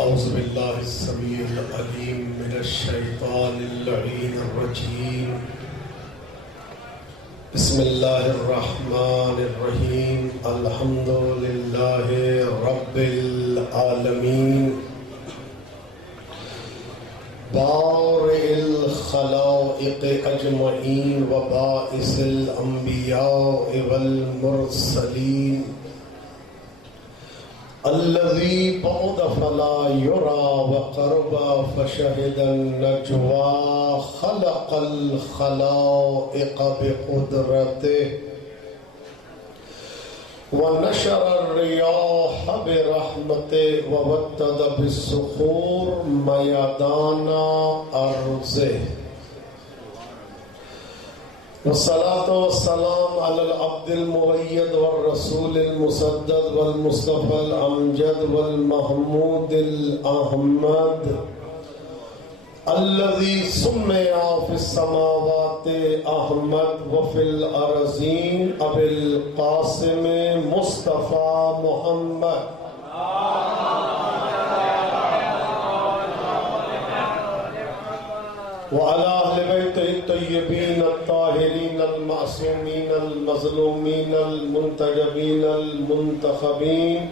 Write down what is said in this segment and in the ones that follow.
اعوذ باللہ السمیع العلیم من الشیطان اللعین الرجیم بسم اللہ الرحمن الرحیم الحمد للہ رب العالمین بارئ الخلائق اجمعین وباعث الانبیاء والمرسلین الذي بعد فلا يرى وقرب فشهد النجوى خلق الخلائق بقدرته ونشر الرياح برحمته ووتد بالصخور ميدان أرضه والصلاة والسلام على العبد المؤيد والرسول المسدد والمصطفى الأمجد والمحمود الأحمد الذي سمي في السماوات أحمد وفي الأرضين أبي القاسم مصطفى محمد وعلى أهل بيته الطيبين الطاهرين المعصومين المظلومين المنتجبين المنتخبين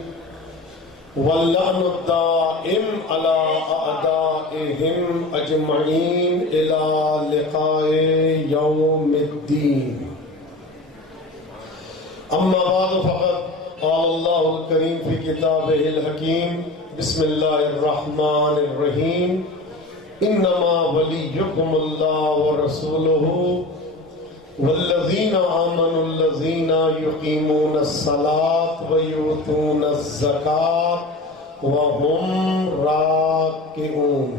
واللعن الدائم على أعدائهم أجمعين إلى لقاء يوم الدين. أما بعد فقد قال الله الكريم في كتابه الحكيم بسم الله الرحمن الرحيم انما وليكم الله ورسوله والذين آمنوا الذين يقيمون الصلاة ويؤتون الزكاة وهم راكعون.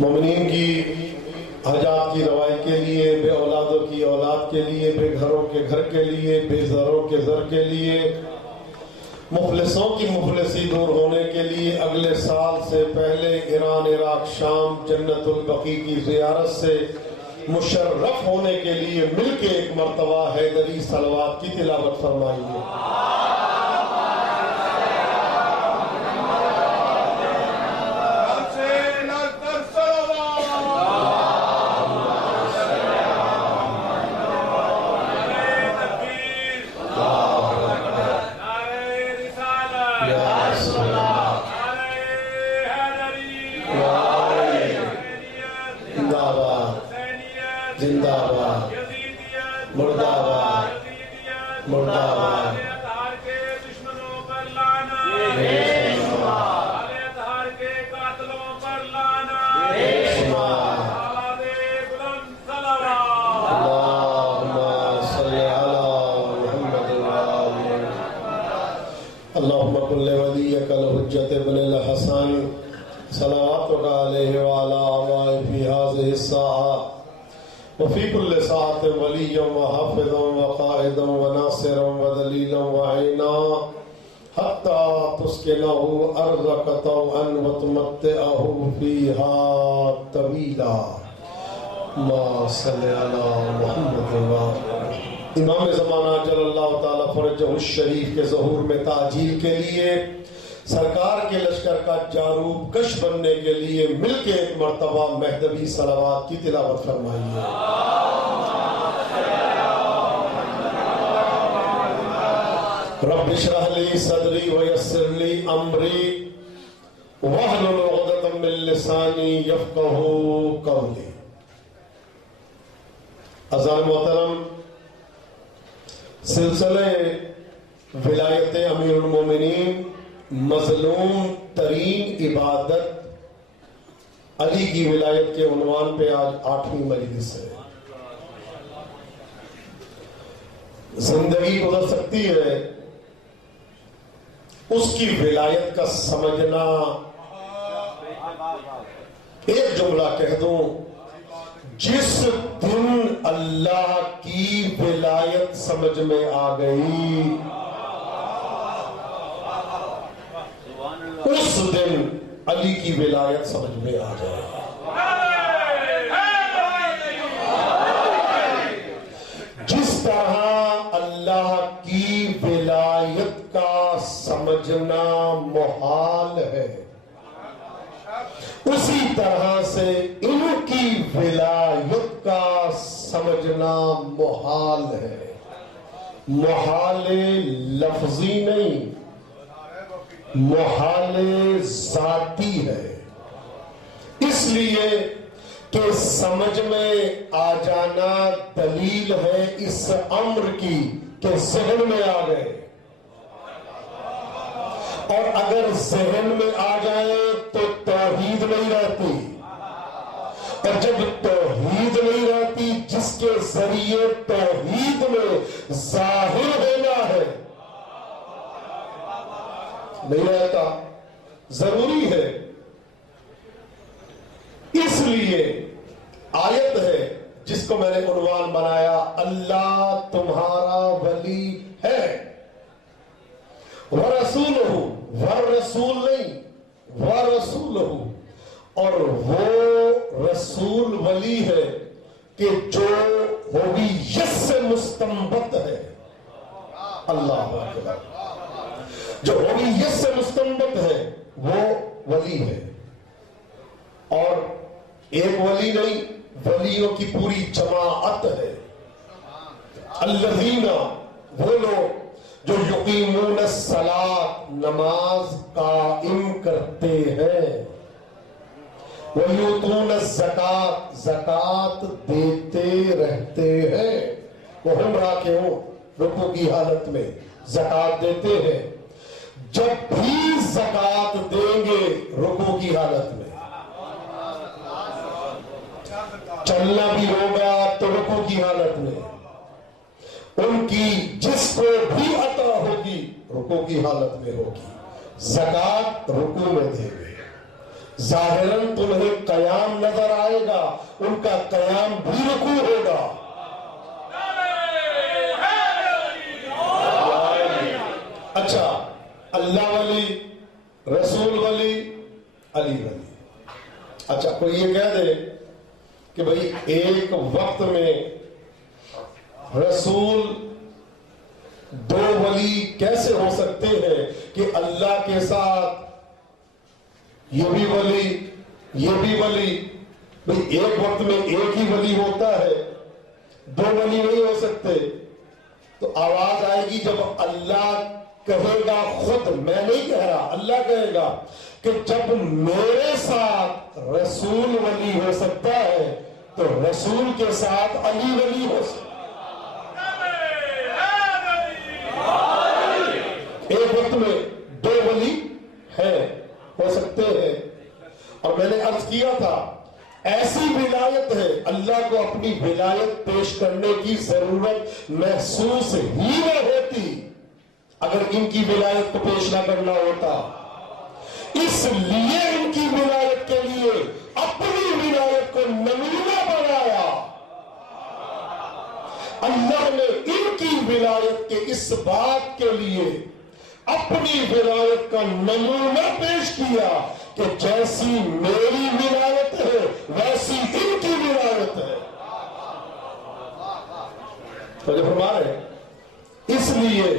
مومنین کی حاجات کی روائی کے لیے، بے اولادوں کی اولاد کے لیے، بے گھروں کے گھر کے لیے، بے زروں کے زر کے لیے، مفلسوں کی مفلسی دور ہونے کے لیے اگلے سال سے پہلے ایران، عراق، شام، جنت البقیع کی زیارت سے مشرف ہونے کے لیے مل کے ایک مرتبہ حیدری صلوات کی تلاوت فرمائیے. وفي كل ساعة وليا وحافظا وقائدا وناصرا ودليلا وعينا حتى تسكنه أرضك طوعا وتمتعه فيها طويلا. اللهم صل على محمد وآله. امام زمانہ جل اللہ تعالی فرجہ الشریف کے ظہور میں تعجیل کے لیے، سرکار کے لشکر کا جاروب کش بننے کے لیے مل کے ایک مرتبہ مہدوی صلوات کی تلاوت فرمائیے. رب اشرح لي صدري ويسر لي امري واحلل عقدة من لساني يفقهوا قولي. عزیز محترم، سلسلے ولایت امیر المومنین، مظلوم ترین عبادت علی کی ولایت کے عنوان پہ آج 8ویں مجلس ہے. زندگی گزر سکتی ہے، اس کی ولایت کا سمجھنا، ایک جملہ کہہ دوں، جس دن اللہ کی ولایت سمجھ میں آ گئی اس دن علی کی ولایت سمجھ میں آ جائے. جس طرح اللہ اللہ کی ولایت کا سمجھنا محال ہے، اسی طرح سے ان کی ولایت کا سمجھنا محال ہے۔ محال لفظی نہیں، محال ذاتی ہے، اس لیے کہ سمجھ میں آ جانا دلیل ہے اس امر کی کہ ذہن میں آ گئے، اور اگر ذہن میں آ جائے تو توحید نہیں رہتی، اور جب توحید نہیں رہتی جس کے ذریعے توحید میں ظاہر ہونا ہے نہیں رہتا، ضروری ہے۔ اس لیے آیت ہے جس کو میں نے عنوان بنایا اللہ تمہارا ولی ہے، وَرَسُولُهُ، وَرَسُول نہیں، وَرَسُولُهُ، اور وہ رسول ولی ہے کہ جو ہویت سے مستنبط ہے، اللہ اکبر، جو ہویت سے مستنبط ہے وہ ولی ہے، اور ایک ولی نہیں، ولیوں کی پوری جماعت ہے۔ الذین، وہ لوگ جو یقیمون الصلاۃ، نماز قائم کرتے ہیں، ویؤتون الزکاۃ، زکات دیتے رہتے ہیں، وہم راکعون، رکوع کی حالت میں زکات دیتے ہیں، جب بھی زکات دیں گے رکوع کی حالت میں، چلنا بھی ہوگا تو رکوع کی حالت میں، ان کی جس کو بھی عطا ہوگی رکوع کی حالت میں ہوگی، زکات رکوع میں دیں گے، ظاہراً تمہیں قیام نظر آئے گا، ان کا قیام بھی رکوع ہوگا۔ اچھا، اللہ ولی، رسول ولی، علی ولی۔ اچھا، کوئی یہ کہہ دے کہ بھئی ایک وقت میں رسول دو ولی کیسے ہو سکتے ہیں کہ اللہ کے ساتھ یہ بھی ولی یہ بھی ولی؟ بھئی ایک وقت میں ایک ہی ولی ہوتا ہے، دو ولی نہیں ہو سکتے۔ تو آواز آئے گی جب اللہ کہے گا، خود میں نہیں کہہ رہا، اللہ کہے گا کہ جب میرے ساتھ رسول ولی ہو سکتا ہے تو رسول کے ساتھ علی ولی ہو سکتا ہے۔ ایک وقت میں دو ولی ہیں، ہو سکتے ہیں، اور میں نے عرض کیا تھا ایسی ولایت ہے، اللہ کو اپنی ولایت پیش کرنے کی ضرورت محسوس ہی نہ ہوتی اگر ان کی ولایت کو پیش نہ کرنا ہوتا، اس لیے ان کی ولایت کے لیے اپنی ولایت کو نمونہ بنایا۔ اللہ نے ان کی ولایت کے اس بات کے لیے اپنی ولایت کا نمونہ پیش کیا کہ جیسی میری ولایت ہے ویسی ان کی ولایت ہے۔ تو جب ہمارے اس لیے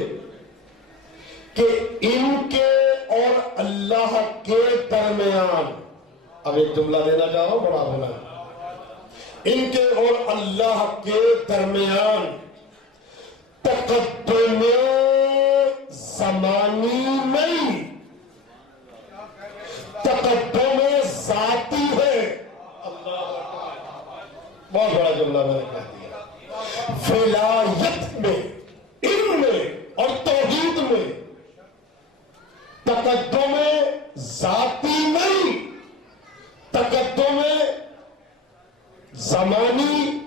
کہ ان کے اور اللہ کے درمیان، اب ایک جملہ دینا چاہ رہا ہوں بڑا بنا، ان کے اور اللہ کے درمیان تقدم زمانی نہیں، تقدم ذاتی ہے۔ بہت بڑا جملہ میں نے کہہ دیا۔ ولایت میں، علم میں اور توحید میں تقدم ذاتی نہیں، تقدم زمانی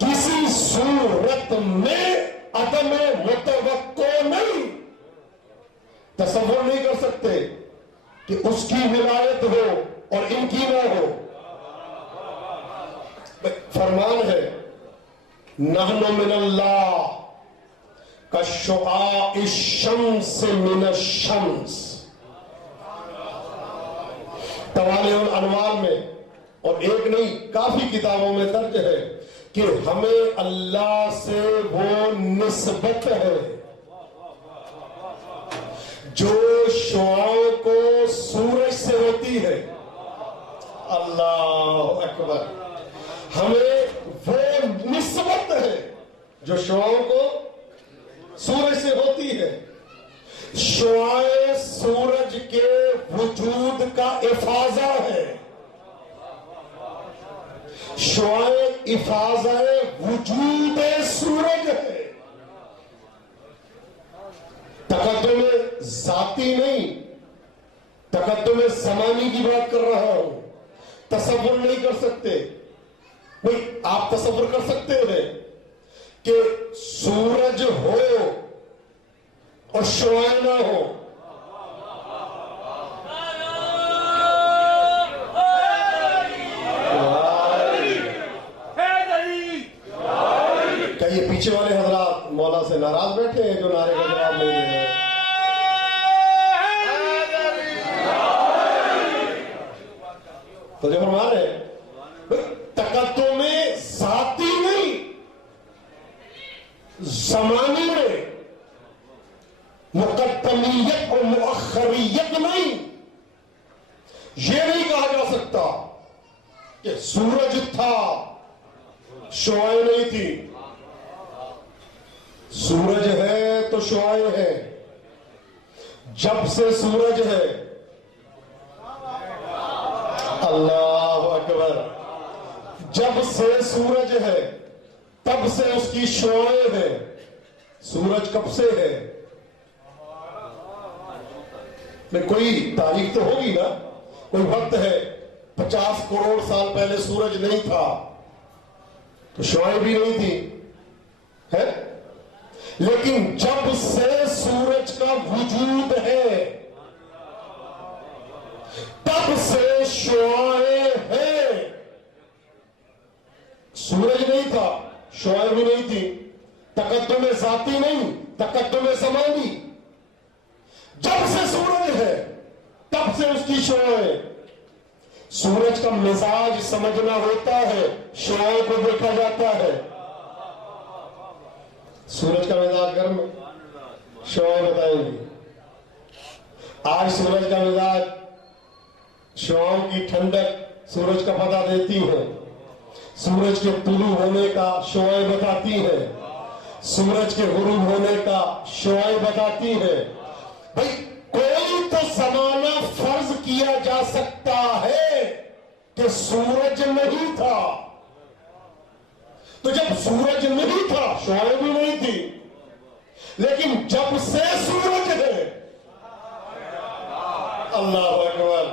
کسی صورت میں عدم متوقع نہیں۔ تصور نہیں کر سکتے کہ اس کی ولایت ہو اور ان کی نہ ہو۔ فرمان ہے نحن من اللہ کالشعاع الشمس من الشمس، توالع الانوار میں، اور ایک نہیں کافی کتابوں میں درج ہے کہ ہمیں اللہ سے وہ نسبت ہے جو شعاعوں کو سورج سے ہوتی ہے. اللہ اکبر. ہمیں وہ نسبت ہے جو شعاعوں کو سورج سے ہوتی ہے. شعاع سورج کے وجود کا افاضہ ہے. شعاع افاضہ وجود سورج ہے. تقدم ذاتی نہیں، تقدم زمانی کی بات کر رہا ہوں. تصور نہیں کر سکتے. آپ تصور کر سکتے ہیں کہ سورج ہو اور شعاع نہ ہو؟ کیا یہ پیچھے والے حضرات مولا سے ناراض بیٹھے ہیں جو نعرے کا جواب نہیں دے رہے؟ تو جو فرما رہے تقدم ذاتی نہیں، زمانی میں مقدمیت اور مؤخریت نہیں. یہ نہیں کہا جا سکتا کہ سورج تھا شعاع نہیں تھی. سورج ہے تو شعاع ہے. جب سے سورج ہے، اللہ اکبر، جب سے سورج ہے تب سے اس کی شعاع ہے. سورج کب سے ہے؟ میں کوئی تاریخ تو ہوگی نا. کوئی وقت ہے 50 کروڑ سال پہلے سورج نہیں تھا تو شعاع بھی نہیں تھی ہے. لیکن جب سے سورج کا وجود ہے تب سے شعاع ہے. سورج نہیں تھا، شعاع بھی نہیں تھی. تقدم ذاتی نہیں، تقدم زمانی. جب سے سورج ہے تب سے اس کی شعاع ہے. سورج کا مزاج سمجھنا ہوتا ہے، شعاع کو دیکھا جاتا ہے. سورج کا مزاج گرم، شعاع بتائیں گی. آج سورج کا مزاج، شعاعوں کی ٹھنڈک سورج کا پتہ دیتی ہے. سورج کے طلوع ہونے کا شعاع بتاتی ہے. سورج کے غروب ہونے کا شعاع بتاتی ہے. بھئی کوئی تو زمانہ فرض کیا جا سکتا ہے کہ سورج نہیں تھا. تو جب سورج نہیں تھا شعاع بھی نہیں تھی. لیکن جب سے سورج ہے، اللہ اکبر،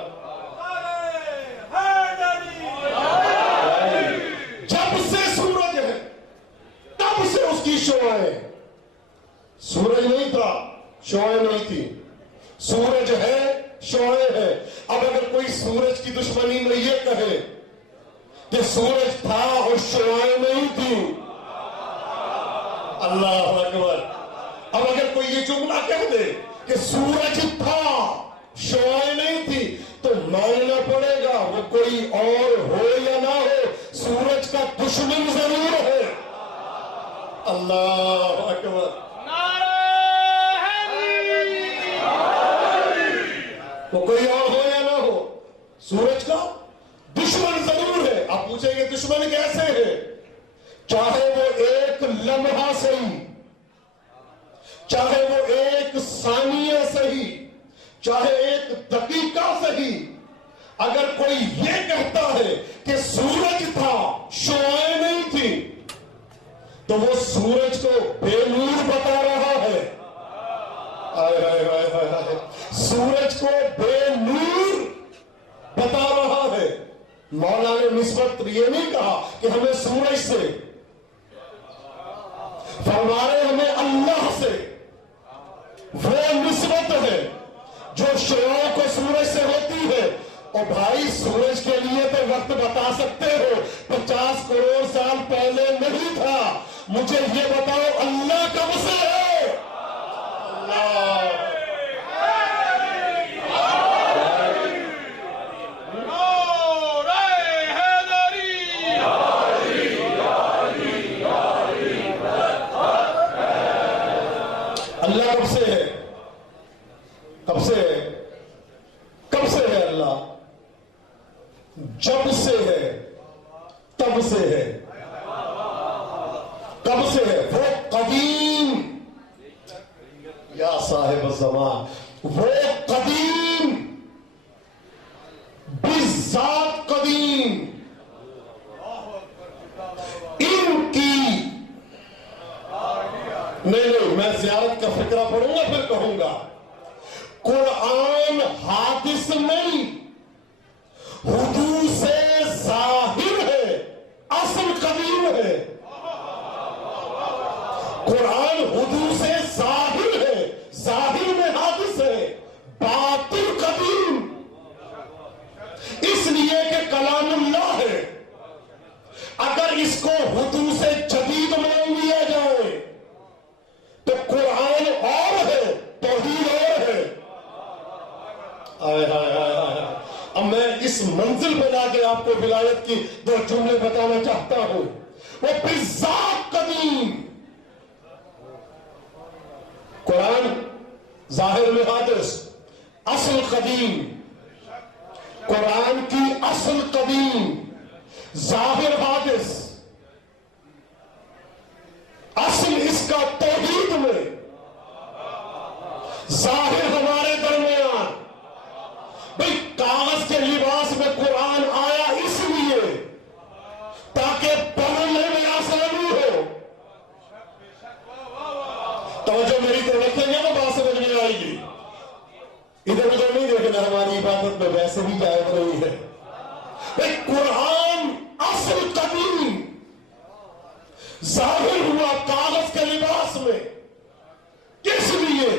جب سے سورج ہے تب سے اس کی شعاع ہے. سورج نہیں تھا، شعاع نہیں تھی. سورج ہے، شعاع ہے. اب اگر کوئی سورج کی دشمنی میں یہ کہے کہ سورج تھا اور شعاع نہیں تھی، اللہ اکبر. اب اگر کوئی یہ جملہ کہہ دے کہ سورج تھا شعاع نہیں تھی تو ماننا پڑے گا وہ کوئی اور ہو یا نہ ہو، سورج کا دشمن ضرور ہے. اللہ اکبر. وہ کوئی اور ہو یا نہ ہو، سورج کا دشمن ضرور ہے. آپ پوچھیں گے دشمن کیسے ہے؟ چاہے وہ ایک لمحہ صحیح، چاہے وہ ایک ثانیہ صحیح، چاہے ایک دقیقہ صحیح، اگر کوئی یہ کہتا ہے کہ سورج تھا شعاع نہیں تھی تو وہ سورج کو بے نور بتا رہا ہے. سورج کو بے نور بتا رہا ہے. مولا نے نسبت یہ نہیں کہا کہ ہمیں سورج سے، فرمارے ہمیں اللہ سے. وہ نسبت ہے جو شعاع کو سورج سے ہوتی ہے. اور بھائی سورج کے لیے تو وقت بتا سکتے ہو 50 کروڑ سال پہلے نہیں تھا. مجھے یہ بتاؤ اللہ کب سے ہے؟ اللہ اللہ کب سے ہے؟ کب سے ہے؟ کب سے ہے اللہ؟ جب سے ہے، تب سے ہے۔ کب سے ہے؟ وہ قدیم، یا صاحب الزمان، وہ قدیم، بالذات قدیم، ان کی نہیں میں زیارت کا فکرہ پڑھوں گا پھر کہوں گا۔ قرآن حادث نہیں، حدوث ظاہر ہے، اصل قدیم ہے۔ قرآن حدوث ظاہر ہے، ظاہر میں حادث ہے، باطن قدیم، اس لیے کہ کلام اللہ ہے۔ اگر اس کو حدوث جدید مان لیا جائے تو قرآن اور ہے، توحید اور ہے۔ آئے آئے آئے آئے۔ اب میں اس منزل پہ لا کے آپ کو ولایت کی دو جملے بتانا چاہتا ہوں۔ وہ بالذات قدیم، قرآن ظاہر میں حادث، اصل قدیم، قرآن کی اصل قدیم، ظاہر حادث، اصل اس کا توحید میں، ظاہر ہمارے درمیان۔ بھئی کاغذ کے لباس میں قرآن آیا اس لیے تاکہ پڑھنے میں آسانی ہو۔ توجہ میری تو رکھیں گے نا، بات سمجھ میں آئے گی۔ ادھر ادھر نہیں دیکھنا، ہماری عبادت میں ویسے بھی جائز نہیں ہے۔ بھئی قرآن اصل قدیم، ظاہر ہوا کاغذ کے لباس میں، کس لیے؟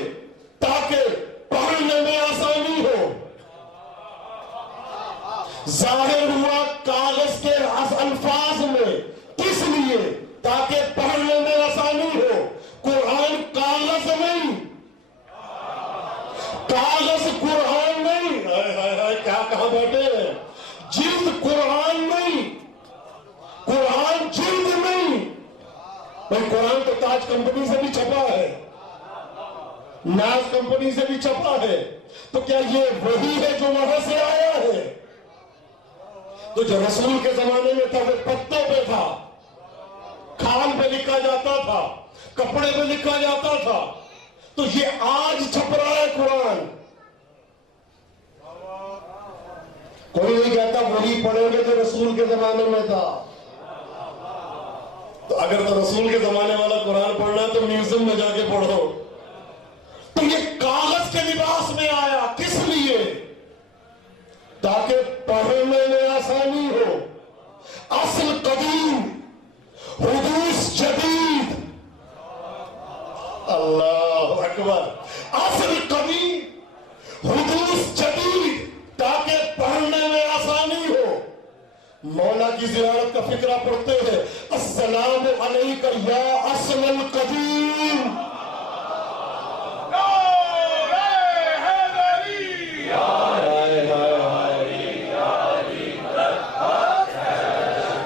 تاکہ پڑھنے میں آسانی ہو۔ ظاہر ہوا کاغذ کے الفاظ میں، کس لیے؟ تاکہ پڑھنے میں آسانی ہو۔ قرآن کاغذ نہیں، کاغذ قرآن نہیں، کیا کہاں بیٹھے ہیں، جلد قرآن نہیں، قرآن جلد نہیں۔ بھائی قرآن تو تاج کمپنی سے بھی چھپا ہے، ناز کمپنی سے بھی چھپا ہے، تو کیا یہ وہی ہے جو وہاں سے آیا ہے؟ تو جو رسول کے زمانے میں تھا وہ پتوں پہ تھا، کھال پہ لکھا جاتا تھا، کپڑے پہ لکھا جاتا تھا، تو یہ آج چھپ رہا ہے قرآن۔ کوئی نہیں کہتا وہی پڑھیں گے جو رسول کے زمانے میں تھا۔ تو اگر تو رسول کے زمانے والا قرآن پڑھنا ہے تو میوزیم میں جا کے پڑھو۔ تو یہ کاغذ کے لباس میں آیا، کس لیے؟ تاکہ پڑھنے میں آسانی ہو۔ اصل قدیم، حدوث جدید۔ اللہ اکبر۔ اصل قدیم، حدوث جدید، تاکہ پڑھنے میں آسانی ہو۔ مولا کی زیارت کا فکرہ پڑھتے ہیں، السلام علیکہ یا اصل القدیم۔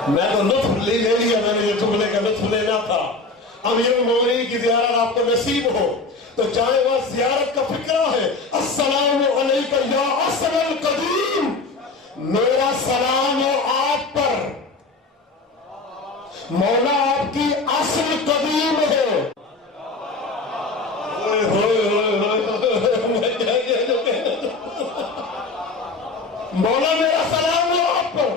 میں تو لطف لے لیا، میں نے یہ جملے کا لطف لینا تھا۔ امیر المومنین کی زیارت آپ کو نصیب ہو تو جائے وہاں، زیارت کا فکرہ ہے، السلام علیکہ یا اصل القدیم، میرا سلام ہو آپ پر، مولا آپ کی اصل قدیم ہے۔ مولا میرا سلام ہو آپ پر،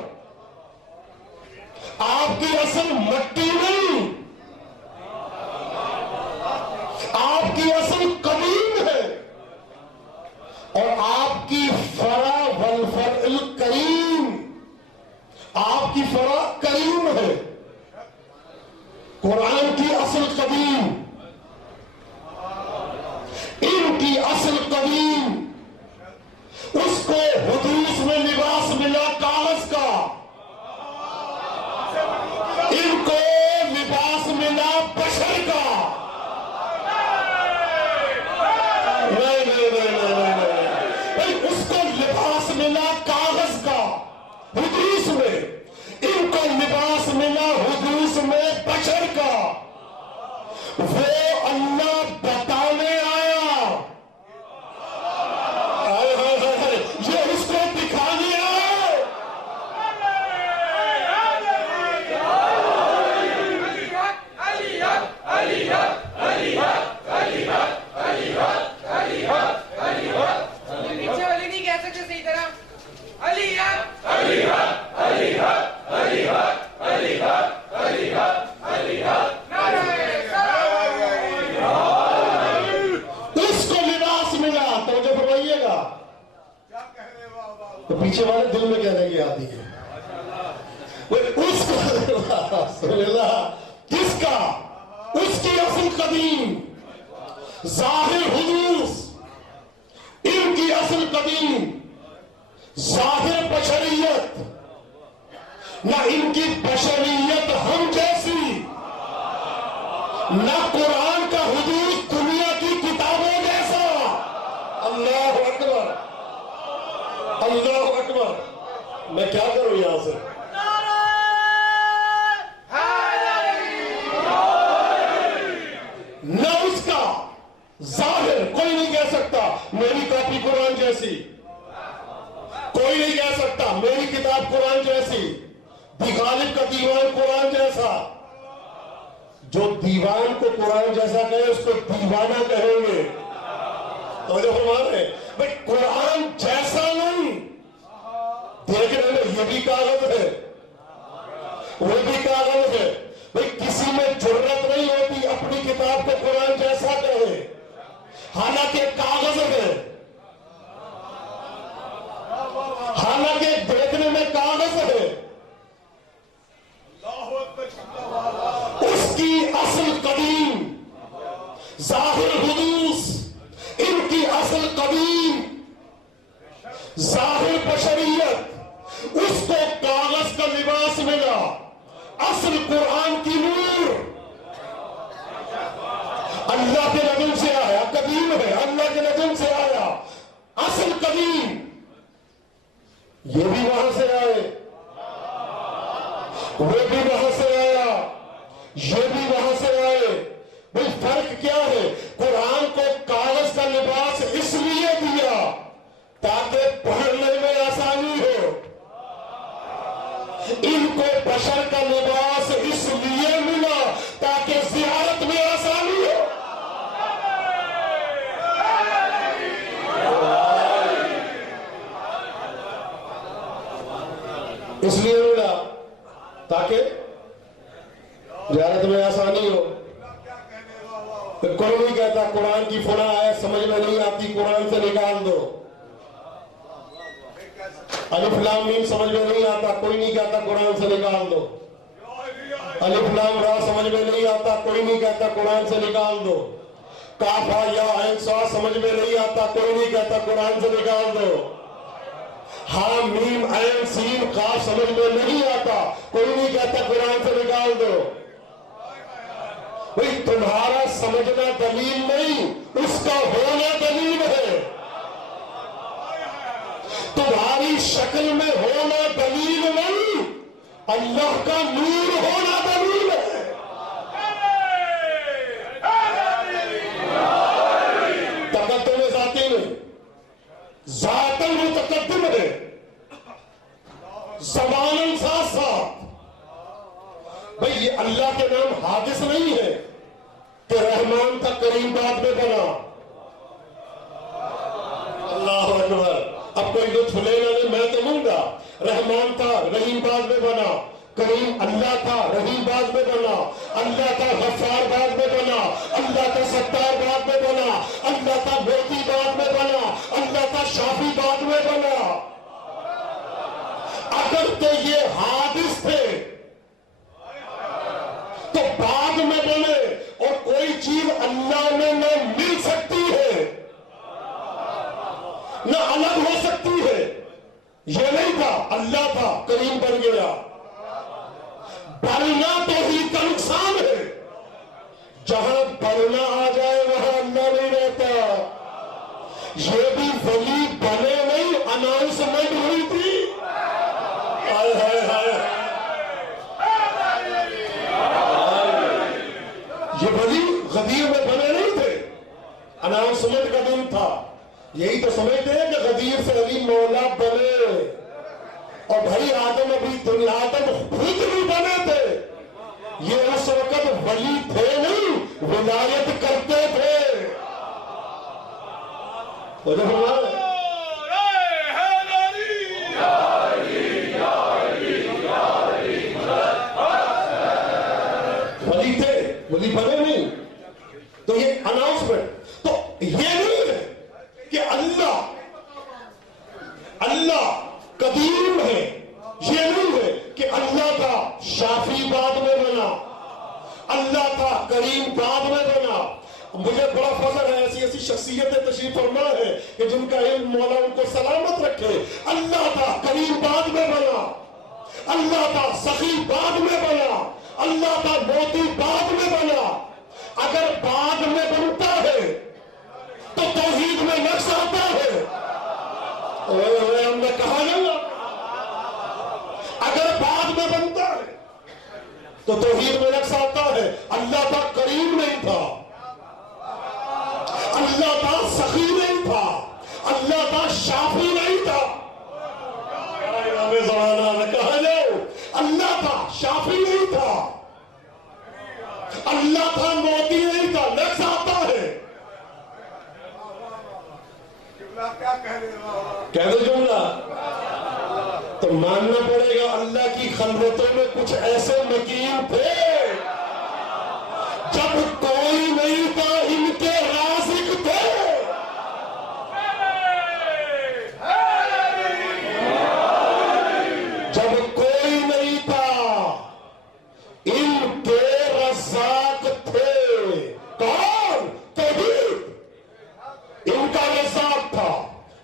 آپ کی اصل مٹی نہیں، آپ کی اصل قدیم ہے، اور آپ کی فرع والفرع الکریم، آپ کی فرع کریم ہے۔ قرآن کی اصل قدیم، ان کی اصل قدیم، اس کو حدوث میں لباس ملا کاغذ کا، ان کو لباس ملا بشر کا۔ اس کو لباس ملا کاغذ کا حدوث میں، ان کو لباس ملا حدوث میں بشر کا۔ وہ اللہ بتانے پیچھے والے دل میں کہنے کی آتی ہے اس کا کس کا؟ اس کی اصل قدیم ظاہر حدوث، ان کی اصل قدیم ظاہر بشریت، نہ ان کی بشریت ہم جیسی، نہ قرآن کا حدوث دنیا کی کتابوں جیسا۔ اللہ اکبر، اللہ اکبر۔ میں کیا کروں یہاں سے؟ نہ اس کا ظاہر کوئی نہیں کہہ سکتا میری کاپی قرآن جیسی، کوئی نہیں کہہ سکتا میری کتاب قرآن جیسی، غالب کا دیوان قرآن جیسا۔ جو دیوان کو قرآن جیسا کہے اس کو دیوانہ کہیں گے۔ تو جو فرما رہے بھائی قرآن جیسا نہیں، دیکھنے میں یہ بھی کاغذ ہے وہ بھی کاغذ ہے، بھائی کسی میں جرت نہیں ہوتی اپنی کتاب کو قرآن جیسا کہے، حالانکہ کاغذ ہے، حالانکہ دیکھنے میں کاغذ ہے۔ اس کی اصل قدیم ظاہر حدوث، ان کی اصل قدیم ظاہر بشریت، اس کو کاغذ کا لباس ملا، اصل قرآن کی نور اللہ کے نجم سے آیا، قدیم ہے اللہ کے نجم سے آیا، اصل قدیم۔ یہ بھی وہاں سے آئے، وہ بھی وہاں سے آیا، یہ بھی وہاں سے آئے۔ بھئی فرق کیا ہے؟ قرآن کو کاغذ کا لباس اس لیے دیا تاکہ پڑھنے میں آسانی ہو، ان کو بشر کا لباس اس لیے ملا تاکہ زیارت میں آسانی ہو۔ اس لیے ملا تاکہ زیارت میں آسانی ہو۔ کوئی نہیں کہتا قرآن کی فلاں آیت سمجھ میں نہیں آتی قرآن سے نکال دو، الف لام میم سمجھ میں نہیں آتا، کوئی نہیں کہتا قرآن سے نکال دو، الف لام را سمجھ میں نہیں آتا، کوئی نہیں کہتا قرآن سے نکال دو، کاف ہا یا عین صاد سمجھ میں نہیں آتا، کوئی نہیں کہتا قرآن سے نکال دو، ہا میم عین سین قاف سمجھ میں نہیں آتا، کوئی نہیں کہتا قرآن سے نکال دو۔ بھئی تمہارا سمجھنا دلیل نہیں، اس کا ہونا دلیل ہے، تمہاری شکل میں ہونا دلیل نہیں، اللہ کا نور ہونا دلیل ہے۔ تقدم ذاتی میں ذات متقدم ہے، زبان ساتھ ساتھ۔ بھئی یہ اللہ کے نام حادث نہیں ہے کہ رحمان تھا کریم بعد میں بنا۔ اللہ اکبر۔ اب کوئی جو چھلے نہ لے میں تو ہوں گا، رحمان تھا رحیم بعد میں بنا، کریم اللہ تھا رحیم بعد میں بنا، اللہ تھا غفار بعد میں بنا، اللہ تھا ستار بعد میں بنا، اللہ تھا موتی بعد میں بنا، اللہ تھا شافی بعد میں بنا۔ اگر تو یہ حادث تھے تو بعد میں بنے، اور کوئی چیز اللہ میں نہ مل سکتی ہے نہ الگ ہو سکتی ہے۔ یہ نہیں تھا، اللہ تھا کریم بن گیا۔ بننا توحید کا نقصان ہے، جہاں بننا آ جائے وہاں اللہ نہیں رہتا۔ یہ بھی ولی بنے نہیں، اناؤنسمنٹ ہوئی تھی۔ ہائے ہائے ہائے، یہ ولی غدیر میں بنے نہیں تھے، اناؤنسمنٹ کا دن تھا۔ یہی تو سمجھتے ہیں کہ غدیر سے علی مولا بنے، اور بھائی آدم ابھی دنیا آدم خود بھی بنے تھے، یہ اس وقت ولی تھے نہیں، ولایت کرتے تھے۔ ولی تھے، ولی بنے نہیں۔ تو یہ اناؤنسمنٹ تو یہ نہیں ہے کہ اللہ فضل ہے, ایسی ایسی شخصیتیں تشریف فرما ہے کہ جن کا علم مولا ان کو سلامت رکھے. اللہ کا کریم بعد میں بنا, اللہ کا سخی بعد میں بنا, اللہ کا موتی بعد میں بنا. اگر بعد میں بنتا ہے تو توحید میں نقص آتا ہے. ہم نے کہا نا, اگر بعد میں بنتا ہے تو توحید میں نقص آتا ہے. اللہ کا کریم نہیں تھا, اللہ کا سخی نہیں تھا, اللہ کا شافی نہیں تھا. زمانہ میں کہا جاؤ, اللہ کا شافی نہیں تھا, اللہ کا موتی نہیں تھا. نقص آتا ہے. کہہ دو جملہ تو ماننا پڑے گا اللہ کی خلوتوں میں کچھ ایسے مکین تھے جب کوئی نہیں تھا, ان کے رازق تھے. جب کوئی نہیں تھا ان کے رزاق تھے. کون؟ توحید. ان کا رزاق تھا,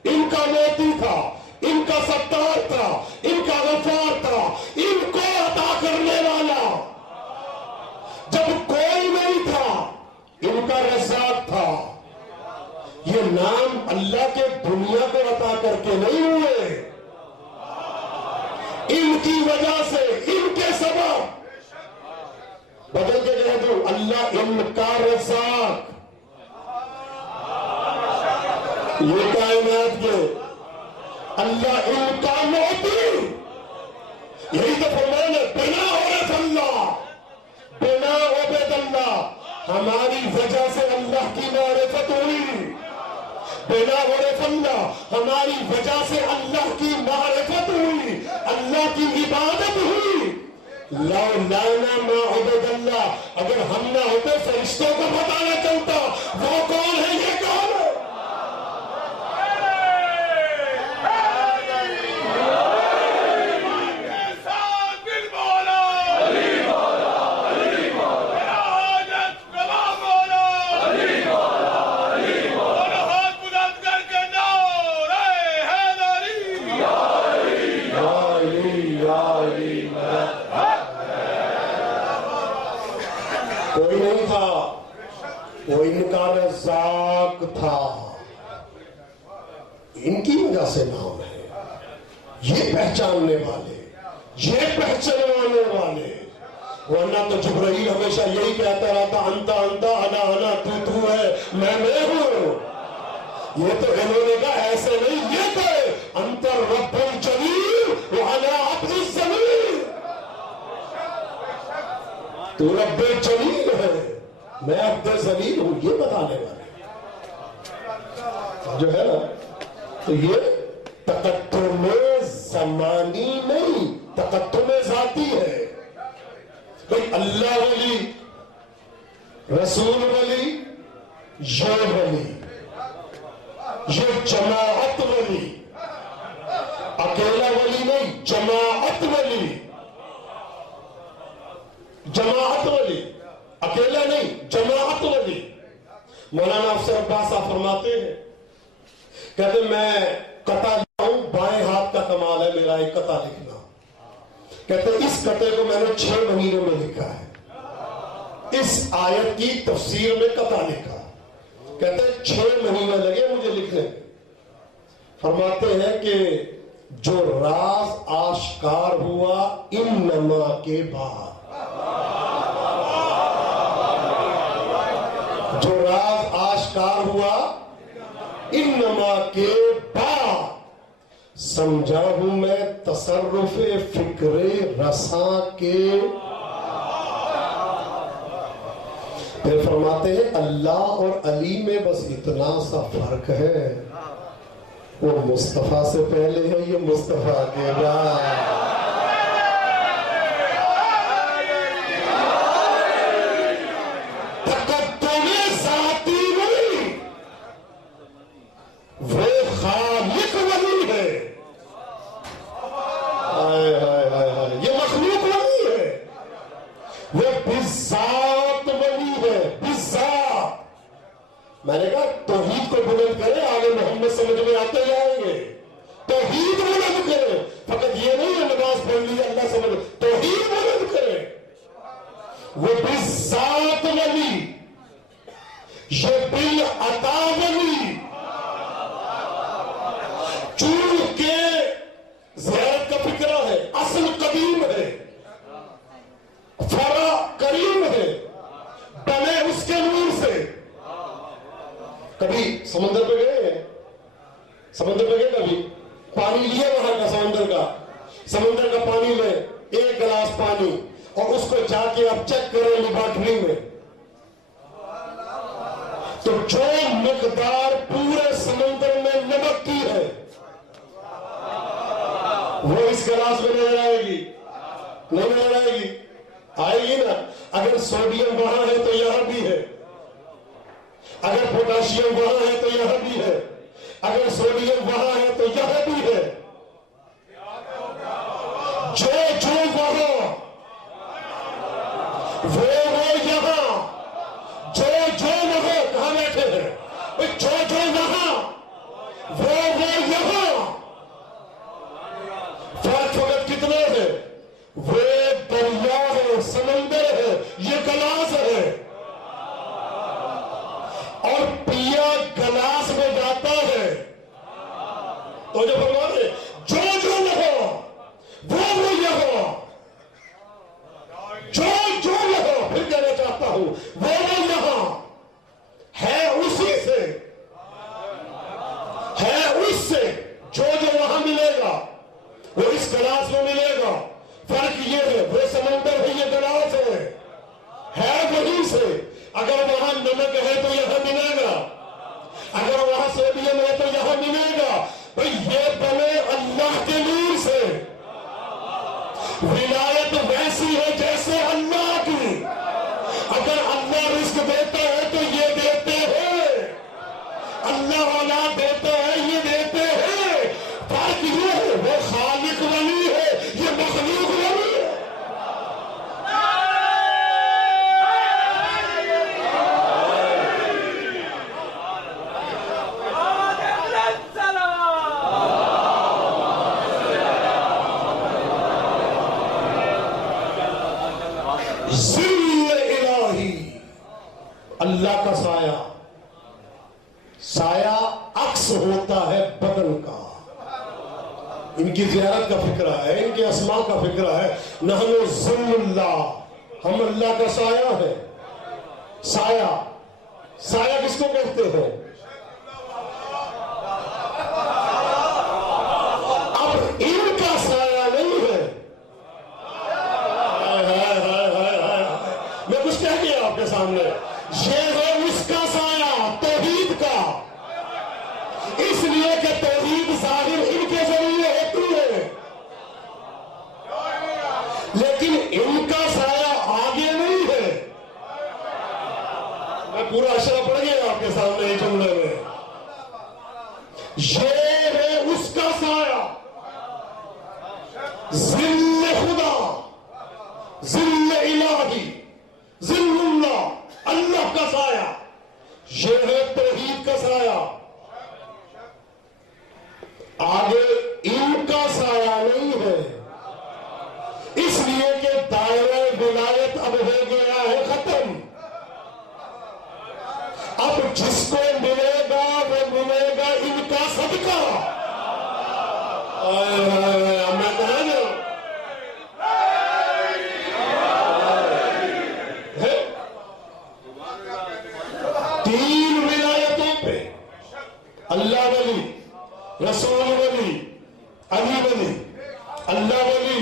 ان کا موتی تھا, ان کا ستار تھا, ان کا غفار تھا, ان کو عطا کرنے والا. جب کوئی نہیں تھا ان کا رزاق تھا. یہ نام اللہ کے دنیا کو عطا کر کے نہیں ہوئے, ان کی وجہ سے, ان کے سبب. بدل کے کہہ دوں, اللہ ان کا رزاق. یہ کائنات کے اللہ ان کا موتی. یہی تو فرمان ہے, بنا عورت اللہ, بنا عبید اللہ. ہماری وجہ سے اللہ کی معرفت ہوئی. بنا عورت اللہ, ہماری وجہ سے اللہ کی معرفت ہوئی, اللہ کی عبادت ہوئی. لو لانا ما عبد اللہ, اگر ہم نہ ہوتے فرشتوں کو پتہ نہ چلتا وہ کون ہے, یہ کون ہے. کوئی نہیں تھا, وہ ان کا رزاق تھا. ان کی وجہ سے نام ہے. یہ پہچاننے والے, یہ پہچاننے والے. ورنہ تو جبرائیل ہمیشہ یہی کہتا رہتا, انتا انتا, انا انا, تو ہے, میں ہوں. یہ تو انہوں نے کہا ایسے نہیں, یہ تو انتا رب الجلیل وعلا عبد الزلیل. تو رب جلیل ہے, میں عبد ذلیل ہوں, یہ بتانے والے جو ہے نا. تو یہ تقدم زمانی نہیں, تقدم ذاتی ہے. کوئی اللہ ولی, رسول ولی, یہ ولی, یہ جماعت ولی. اکیلا ولی نہیں, جماعت ولی. جماعت ولی, اکیلا نہیں, جماعت ولی. مولانا افسر عباس صاحب فرماتے ہیں, کہتے میں قطع لاؤں, بائیں ہاتھ کا کمال ہے میرا ایک قطع لکھنا. کہتے اس قطعے کو میں نے 6 مہینوں میں لکھا ہے. اس آیت کی تفسیر میں قطع لکھا. کہتے 6 مہینے لگے مجھے لکھنے. فرماتے ہیں کہ جو راز آشکار ہوا انما کے بعد, جو راز آشکار ہوا انما کے بعد, سمجھا ہوں میں تصرف فکر رساں کے. پھر فرماتے ہیں اللہ اور علی میں بس اتنا سا فرق ہے, وہ مصطفیٰ سے پہلے ہے, یہ مصطفیٰ کے بعد. میں میں نے کہا توحید کو بلند کرے، آل محمد سمجھ میں آتے جائیں گے. توحید بلند کرے، فقط یہ نہیں ہے نماز پڑھ لی اللہ سمجھ، توحید بلند کرے. وہ بالذات ولی، یہ بالعطا ولی. چونکہ زیارت کا فکرہ ہے، اصل قدیم ہے، فرع کریم ہے، بنے اس کے نور سے. کبھی سمندر پہ گئے ہیں؟ سمندر پہ گئے کبھی؟ پانی لیا وہاں کا سمندر کا پانی لے، ایک گلاس پانی، اور اس کو جا کے آپ چیک کریں لیبارٹری میں، تو جو مقدار پورے سمندر میں نمک کی ہے وہ اس گلاس میں نظر آئے گی؟ نہیں نظر آئے گی؟ آئے گی نا. اگر سوڈیم وہاں ہے تو یہاں بھی ہے، اگر پوٹاشیم وہاں ہے تو یہاں بھی ہے، اگر سوڈیم وہاں ہے تو یہاں بھی ہے. جو وہاں وہ یہاں، جو وہاں کہاں بیٹھے ہیں، جو وہاں وہ یہاں. فرق فقط کتنا ہے؟ وہ دریا ہے، سمندر ہے، یہ گلاس ہے، اور پیا گلاس میں جاتا ہے. تو جو بھگوان ہے جو وہاں وہ یہاں، جو یہاں، پھر کہنا چاہتا ہوں وہ یہاں ہے، اسی سے ہے، اس سے جو وہاں ملے گا وہ اس گلاس میں ملے گا. فرق یہ ہے وہ سمندر ہے، یہ گلاس ہے وہیں سے. اگر وہاں نمک ہے تو یہاں ملے گا، اگر وہاں سوڈیم ہے تو یہاں ملے گا. بھئی یہ بنے اللہ کے نور سے. ولایت ویسی ہے جیسے اللہ کی. اگر اللہ رزق دیتا ہے تو یہ دیتے ہیں، اللہ اولاد دیتا ہے یہ دیتے ہیں. فرق یہ ہے وہ خالق ولی ہے، یہ مخلوق ولی ہے. ظل الہی، اللہ کا سایہ عکس ہوتا ہے بدن کا. ان کی زیارت کا فکرہ ہے، ان کے اسماء کا فکرہ ہے. نحن ظل اللہ، ہم اللہ کا سایہ ہے. سایہ کس کو کہتے ہیں؟ اب ان کا سایہ نہیں ہے. میں کچھ کہہ دیا آپ کے سامنے. یہ ہے اس کا سایہ، توحید کا. اس لیے کہ توحید ظاہر ان کے ذریعے ہوتی ہے، لیکن ان کا سایہ آگے نہیں ہے. میں پورا اشارہ پڑھ گیا آپ کے سامنے اس جملے میں. یہ ہے اس کا سایہ، ظل خدا، ظل الہی، ظل اللہ، اللہ کا سایہ. یہ ہے توحید کا سایہ. آگے ان کا سایہ نہیں ہے، اس لیے کہ دائرہ ولایت اب ہو گیا ہے ختم. اب جس کو ملے گا وہ ملے گا ان کا صدقہ. میں کہا نا تین ولایتوں پہ، اللہ ولی، رسول ولی، علی ولی، اللہ ولی،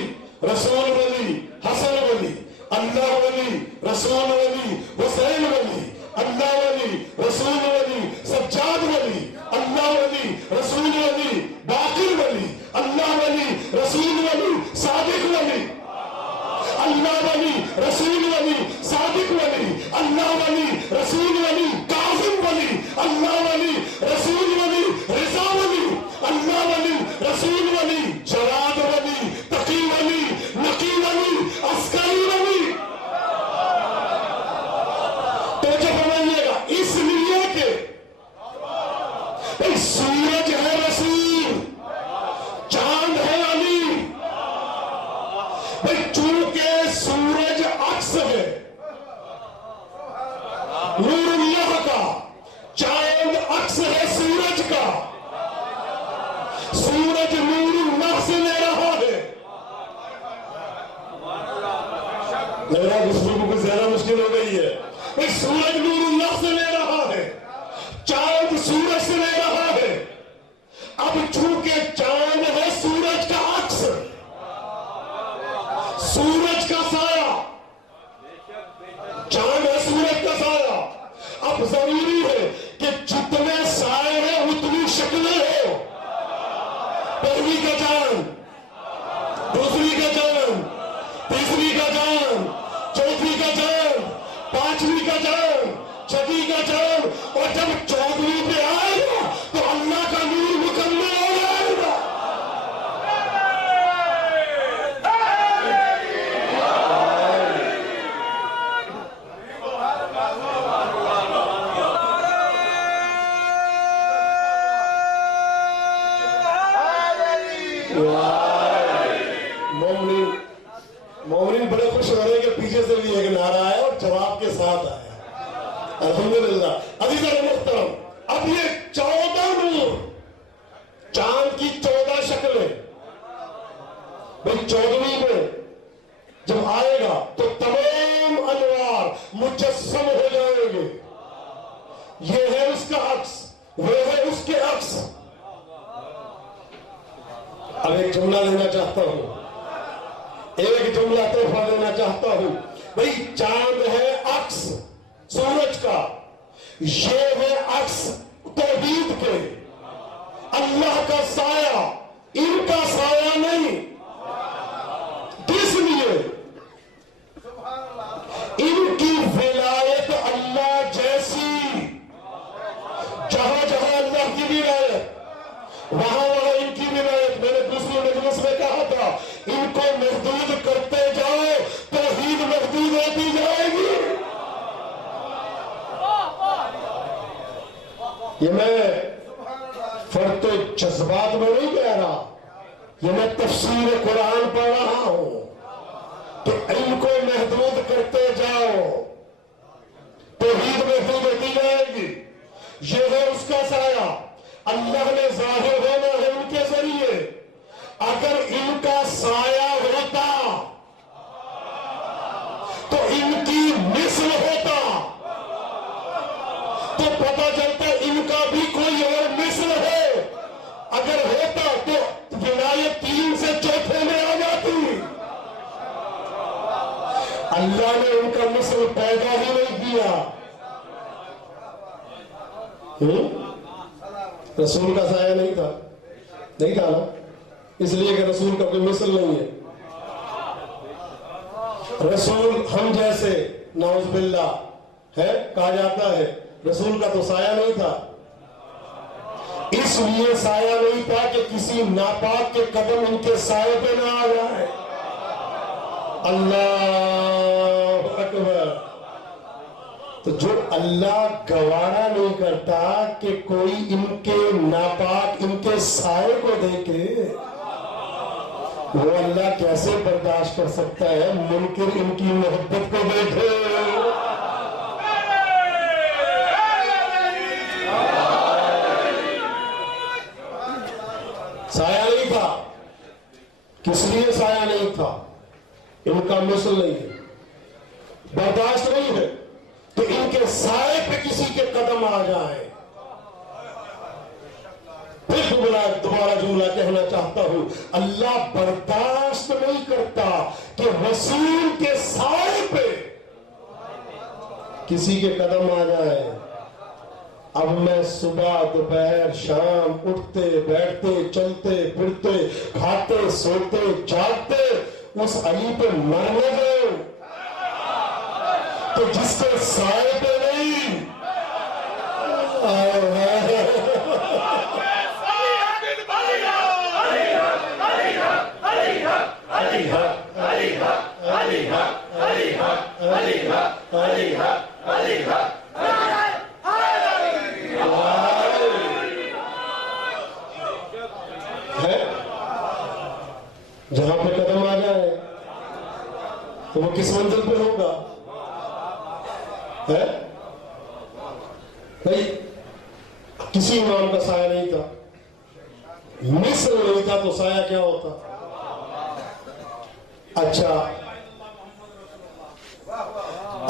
رسول ولی، حسن ولی، اللہ ولی، رسول ولی، حسین ولی، اللہ ولی، رسول ولی، سجاد ولی، اللہ ولی، رسول ولی، باقر ولی، اللہ ولی، رسول ولی، صادق ولی، اللہ ولی، رسول ولی، صادق ولی، اللہ ولی، رسول ولی، کاظم ولی، اللہ ولی، رسول ولی، رضا ولی، اللہ ولی، رسول ولی، جواد ولی، تقی ولی، نقی ولی، عسکری ولی. تو جب بنائیے گا اس لیے کہ بھائی سورج ہے رسول، چاند ہے علی. بھائی چونکہ سورج عکس ہے نور اللہ کا، چاند عکس ہے سورج کا، سورج نور اللہ سے لے رہا ہے. لگ رہا ہے گفتگو کو زیادہ مشکل ہو گئی ہے. بھائی سورج نور اللہ سے لے رہا ہے، چاند سورج سے لے رہا ہے. اب چونکہ چاند ہے سورج کا عکس، سورج کا سایہ، چاند ہے سورج کا سایہ. اب ضروری ہے کہ جتنے سائے ہیں اتنی شکلیں ہو. پہلی کا چاند، دوسری کا چاند، تیسری کا چاند، چوتھی کا چاند، پانچویں کا چاند، چھٹی کا چاند، اور جب 14ویں پہ آئے گا تو اللہ کا نور مکمل ہو جائے گا. مومنین بڑے خوش ہو رہے ہیں کہ پیچھے سے بھی ایک نعرہ آیا اور جواب کے ساتھ آیا. الحمدللہ. عزیزان محترم، اب یہ 14 نور، چاند کی 14 شکلیں، بھئی 14ویں میں جب آئے گا تو تمام انوار مجسم ہو جائیں گے. یہ ہے اس کا عکس، وہ ہے اس کے عکس. اب ایک جملہ لینا چاہتا ہوں، ایک جملہ تحفہ لینا چاہتا ہوں. بھئی چاند ہے عکس سورج کا، یہ ہے عکس توحید کے، اللہ کا سایہ، ان کا سایہ نہیں. اس لیے ان کی ولایت اللہ جیسی، جہاں جہاں اللہ کی ولایت وہاں وہاں ان کی ولایت. میں نے دوسری مجلس میں کہا تھا ان کو محدود کرتے جاؤ توحید محدود ہوتی جائے گی. یہ میں فرد جذبات میں نہیں کہہ رہا، یہ میں تفسیر قرآن پڑھ رہا ہوں کہ ان کو محدود کرتے جاؤ توحید محدود ہوتی جائے گی. یہ ہے اس کا سایہ، اللہ نے ظاہر ہونا ہے ان کے ذریعے. اگر ان کا سایہ ہوتا تو ان کی مثل ہوتا تو پتہ چلتا ان کا بھی کوئی اور مثل ہے. اگر ہوتا تو ولایت 3 سے 4 میں آ جاتی. اللہ نے ان کا مثل پیدا ہی نہیں کیا. رسول کا سایہ نہیں تھا نا، اس لیے کہ رسول کا کوئی مثل نہیں ہے. رسول ہم جیسے نعوذ باللہ ہے کہا جاتا ہے، رسول کا تو سایہ نہیں تھا. اس لیے سایہ نہیں تھا کہ کسی ناپاک کے قدم ان کے سائے پہ نہ آ جائے. اللہ اکبر. تو جو اللہ گوارا نہیں کرتا کہ کوئی ان کے ناپاک ان کے سائے کو دیکھے، وہ اللہ کیسے برداشت کر سکتا ہے منکر ان کی محبت کو دیکھے. سایہ نہیں تھا. کس لیے سایہ نہیں تھا؟ ان کا مثل نہیں ہے، برداشت نہیں ہے تو ان کے سائے پہ کسی کے قدم آ جائیں. پھر دوبارہ جملہ کہنا چاہتا ہوں، اللہ برداشت نہیں کرتا کہ رسول کے سائے پہ کسی کے قدم آ جائے. اب میں صبح دوپہر شام اٹھتے بیٹھتے چلتے پھرتے کھاتے سوتے جاگتے اس علی پہ مر نہ جاؤں تو جس کے سائے پہ نہیں. تو وہ کس منزل پہ ہوگا؟ ہے بھائی کسی امام کا سایہ نہیں تھا، مصر نہیں تھا تو سایہ کیا ہوتا؟ اچھا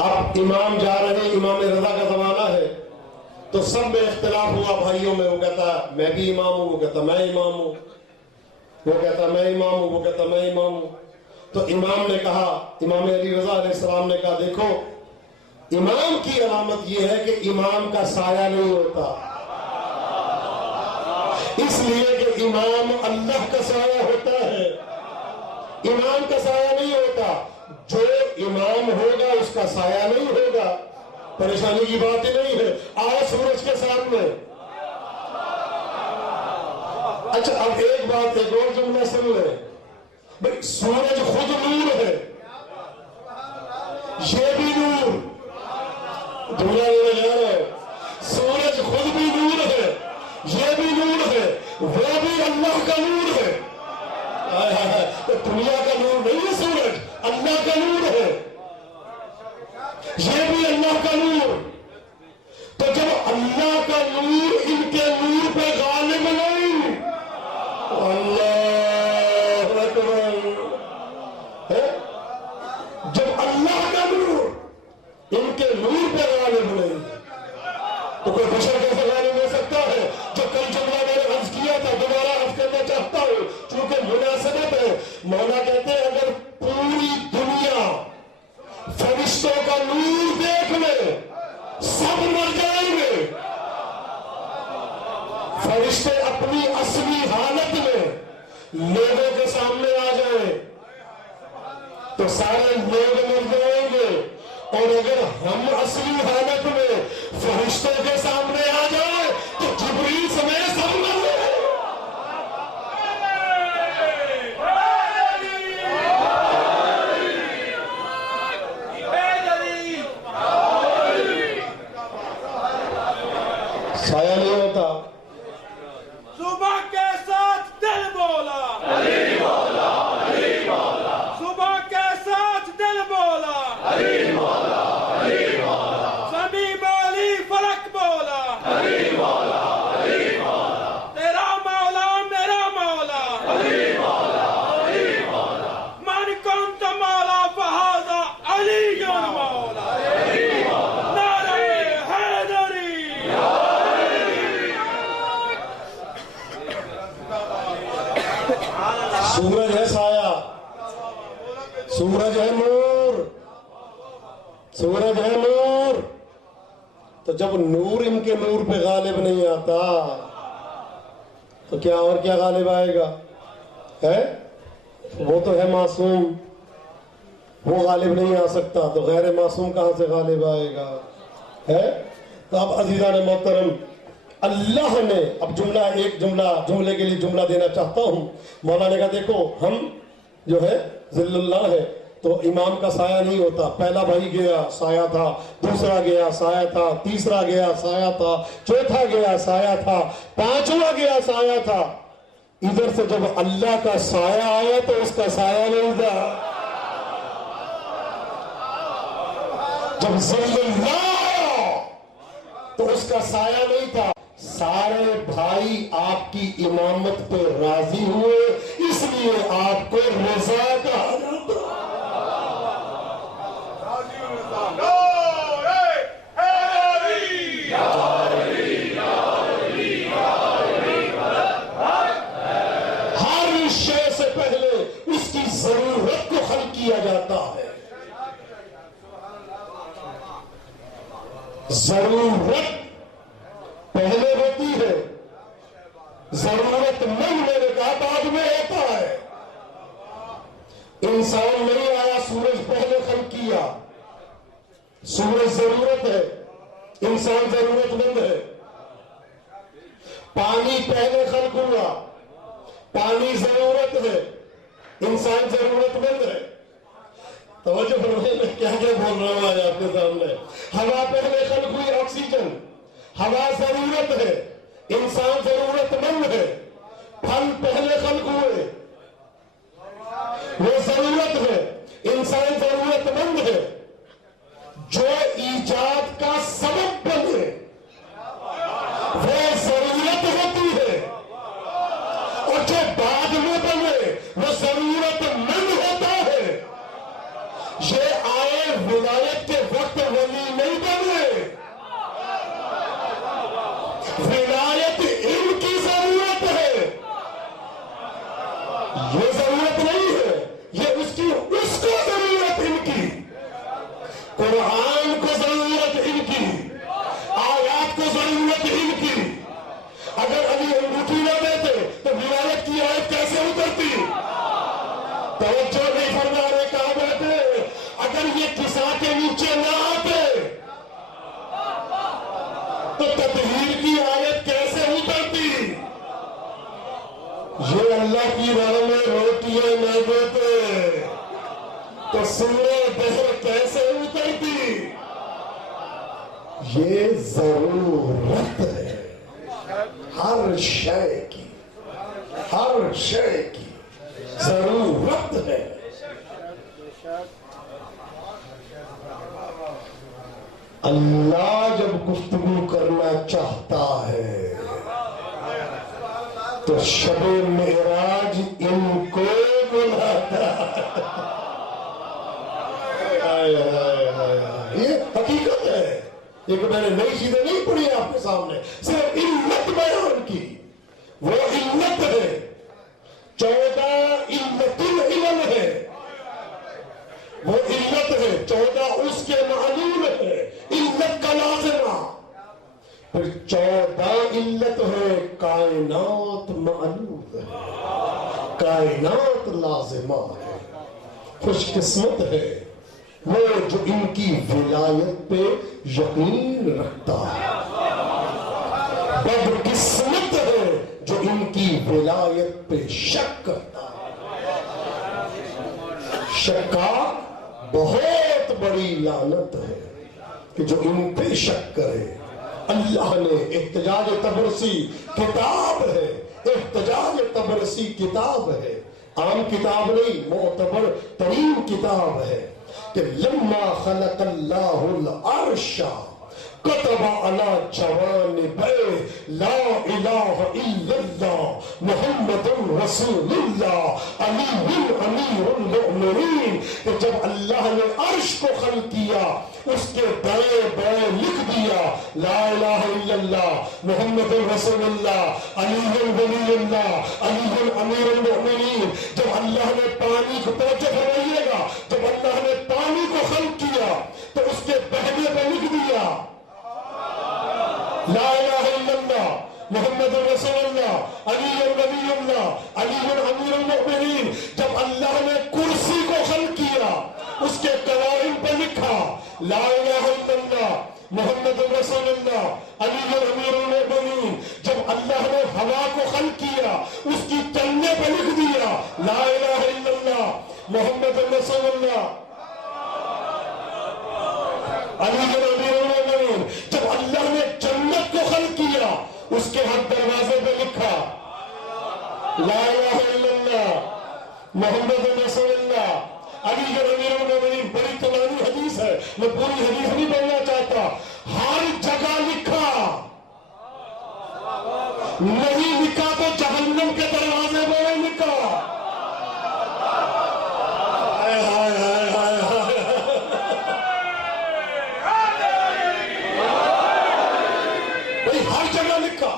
اب امام جا رہے ہیں، امام رضا کا زمانہ ہے تو سب میں اختلاف ہوا بھائیوں میں، وہ کہتا میں بھی امام ہوں، وہ کہتا میں امام ہوں، وہ کہتا میں امام ہوں، وہ کہتا میں امام ہوں۔ تو امام نے کہا، امام علی رضا علیہ السلام نے کہا دیکھو امام کی علامت یہ ہے کہ امام کا سایہ نہیں ہوتا، اس لیے کہ امام اللہ کا سایہ ہوتا ہے، امام کا سایہ نہیں ہوتا، جو امام ہوگا اس کا سایہ نہیں ہوگا۔ پریشانی کی بات ہی نہیں ہے، آؤ سورج کے سامنے۔ اچھا اب ایک بات، ایک اور جملہ سن لیں بھئی، سورج خود نور ہے، یہ بھی نور، دنیا میں جا رہا ہے، سورج خود بھی نور ہے، یہ بھی نور ہے، وہ بھی اللہ کا نور ہے۔ دنیا کا نور نہیں ہے سورج، اللہ کا نور ہے، یہ بھی اللہ کا نور۔ تو جب اللہ کا نور ان کے نور پہ غالب نہیں، اللہ اکبر، جب اللہ کا نور ان کے نور پہ غالب نہیں تو کوئی بشر کیسے غالب ہو سکتا ہے؟ جو کل جملہ میں نے عرض کیا تھا دوبارہ عرض کرنا چاہتا ہوں چونکہ مناسبت ہے۔ مولا کہتے ہیں اگر پوری دنیا فرشتوں کا نور دیکھ لے سب مر جائیں گے، فرشتے اپنی اصلی حالت میں لوگوں کے سامنے آ جائیں تو سارے لوگ مر جائیں گے، اور اگر ہم اصلی حالت میں فرشتوں کے سامنے آ جائیں تو جبریل سمیت سب مر جائیں۔ سایہ نہیں ہوتا، صبح کے ساتھ دل بولا، علی مولا، علی مولا، صبح کے ساتھ دل بولا، علی مولا، علی مولا، زمین علی فلک بولا، علی مولا، علی مولا، تیرا مولا میرا مولا، علی مولا، علی مولا، من کنت مولا فہذا علی مولا، علی مولا، نعرہ حیدری، سورج ہے سایہ، سورج ہے نور، سورج ہے نور، تو جب نور ان کے نور پہ غالب نہیں آتا تو کیا اور کیا غالب آئے گا؟ ہے وہ تو ہے معصوم، وہ غالب نہیں آ سکتا تو غیر معصوم کہاں سے غالب آئے گا؟ ہے تو اب عزیزان محترم اللہ نے اب جملے کے لیے جملہ دینا چاہتا ہوں۔ مولا نے کہا دیکھو ہم جو ہے ذل اللہ ہے تو امام کا سایہ نہیں ہوتا، پہلا بھائی گیا سایہ تھا، دوسرا گیا سایہ تھا، تیسرا گیا سایہ تھا، چوتھا گیا سایہ تھا، پانچواں گیا سایہ تھا۔ ادھر سے جب اللہ کا سایہ آیا تو اس کا سایہ نہیں تھا، جب ذل اللہ آیا تو اس کا سایہ نہیں تھا۔ سارے بھائی آپ کی امامت پہ راضی ہوئے اس لیے آپ کو رضا کہا جاتا۔ ہر شے سے پہلے اس کی ضرورت کو حل کیا جاتا ہے، ضرورت پہلے ہوتی ہے، ضرورت مند میرے کہا بعد میں ہوتا ہے۔ انسان نہیں آیا سورج پہلے خلق کیا، سورج ضرورت ہے، انسان ضرورت مند ہے۔ پانی پہلے خلق ہوا، پانی ضرورت ہے، انسان ضرورت مند ہے۔ توجہ فرمائیں میں کیا کیا بول رہا ہوں آج آپ کے سامنے۔ ہوا پہلے خلق ہوئی، آکسیجن، ہوا ضرورت ہے، انسان ضرورت مند ہے۔ پھل پہلے خلق ہوئے، وہ ضرورت ہے، انسان ضرورت ضرورت ہوتی ہے، اور جو بعد میں بنے وہ ضرورت مند ہوتا ہے۔ یہ آئے ولایت کے وقت ولی نہیں بنے، ولایت ان کی ضرورت ہے، یہ ضرورت نہیں ہے، یہ اس کو ضرورت ان کی، قرآن کو ضرورت ان کی، آیات کو ضرورت ان کی۔ اگر علی انگوٹھی نہ دیتے تو ولایت کی آیت کیسے اترتی؟ توجہ نہیں فرما رہے، کہاں بیٹھے؟ اگر یہ کسا کے نیچے نہ آتے تو تطہیر کی آیت کیسے اترتی؟ یہ اللہ کی راہ میں روٹیاں نہ دیتے تو سورہ دہر کیسے اترتی؟ یہ ضرورت ہے ہر شے کی، ہر شے کی ضرورت ہے۔ اللہ جب گفتگو کرنا چاہتا ہے تو شب معراج ان کو بلاتا ہے۔ یہ حقیقت ہے، ایک میں نے نئی چیزیں نہیں پڑھی آپ کے سامنے، صرف علت بیان کی۔ وہ علت ہے 14 علت العلل ہے، وہ علت ہے 14 اس کے معلوم ہے، علت کا لازمہ، پھر 14 علت ہے کائنات معلوم ہے، کائنات لازمہ ہے۔ خوش قسمت ہے وہ جو ان کی ولایت پہ یقین رکھتا ہے، بد قسمت ہے جو ان کی ولایت پہ شک کرتا ہے۔ شکا بہت بڑی لعنت ہے کہ جو ان پہ شک کرے۔ اللہ نے احتجاج تبرسی کتاب ہے، احتجاج تبرسی کتاب ہے، عام کتاب نہیں، معتبر ترین کتاب ہے کہ لما خلق اللہ العرش کتب علی جوانبہ لا الہ الا اللہ محمد رسول اللہ علی امیر المؤمنین، کہ جب اللہ نے عرش کو خلق کیا اس کے بائیں بائیں لکھ دیا لا الہ الا اللہ محمد رسول اللہ علی ولی اللہ علی امیر المؤمنین۔ جب اللہ نے پانی کو، توجہ فرمائیے گا، جب اللہ نے پانی کو خلق کیا تو اس کے بہنے پہ لکھ دیا لا الہ الا اللہ محمد رسول اللہ علی ولی اللہ علی امیر المؤمنین۔ جب اللہ نے کرسی کو خلق کیا اس کے قوائم پہ لکھا لا الہ الا اللہ محمد رسول اللہ علی امیر المؤمنین۔ جب اللہ نے ہوا کو خلق کیا اس کی چلنے پہ لکھ دیا لا الہ الا اللہ محمد رسول اللہ علی امیر المؤمنین۔ جب اللہ نے جنت کو خلق کیا اس کے ہر دروازے پہ لکھا لا الہ الا اللہ محمد رسول اللہ علی امیر المؤمنین۔ بڑی طولانی حدیث ہے، میں پوری حدیث نہیں پڑھنا چاہتا، ہر جگہ لکھا، نہیں لکھا تو جہنم کے دروازے پہ نہیں لکھا۔ ہر جگہ لکھا،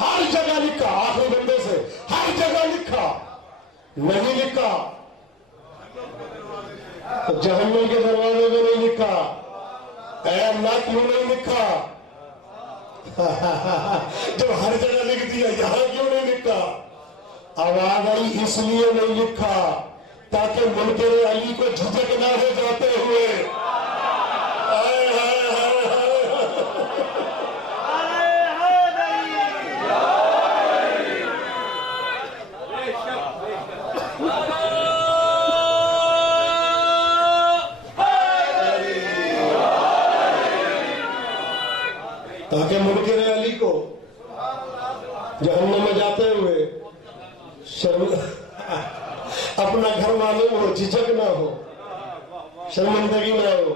ہر جگہ لکھا، آخری بندے سے ہر جگہ لکھا، نہیں لکھا تو جہنم کے دروازے میں نہیں لکھا۔ اے اللہ کیوں نہیں لکھا؟ جب ہر جگہ لکھ دیا یہاں کیوں نہیں لکھا؟ آواز آئی اس لیے نہیں لکھا تاکہ منکر علی کو جھجک نہ ہو جاتے ہوئے۔ تاکہ منکر علی کو جہنم میں جاتے ہوئے اپنا گھر معلوم ہو، جھجک نہ ہو، شرمندگی نہ ہو،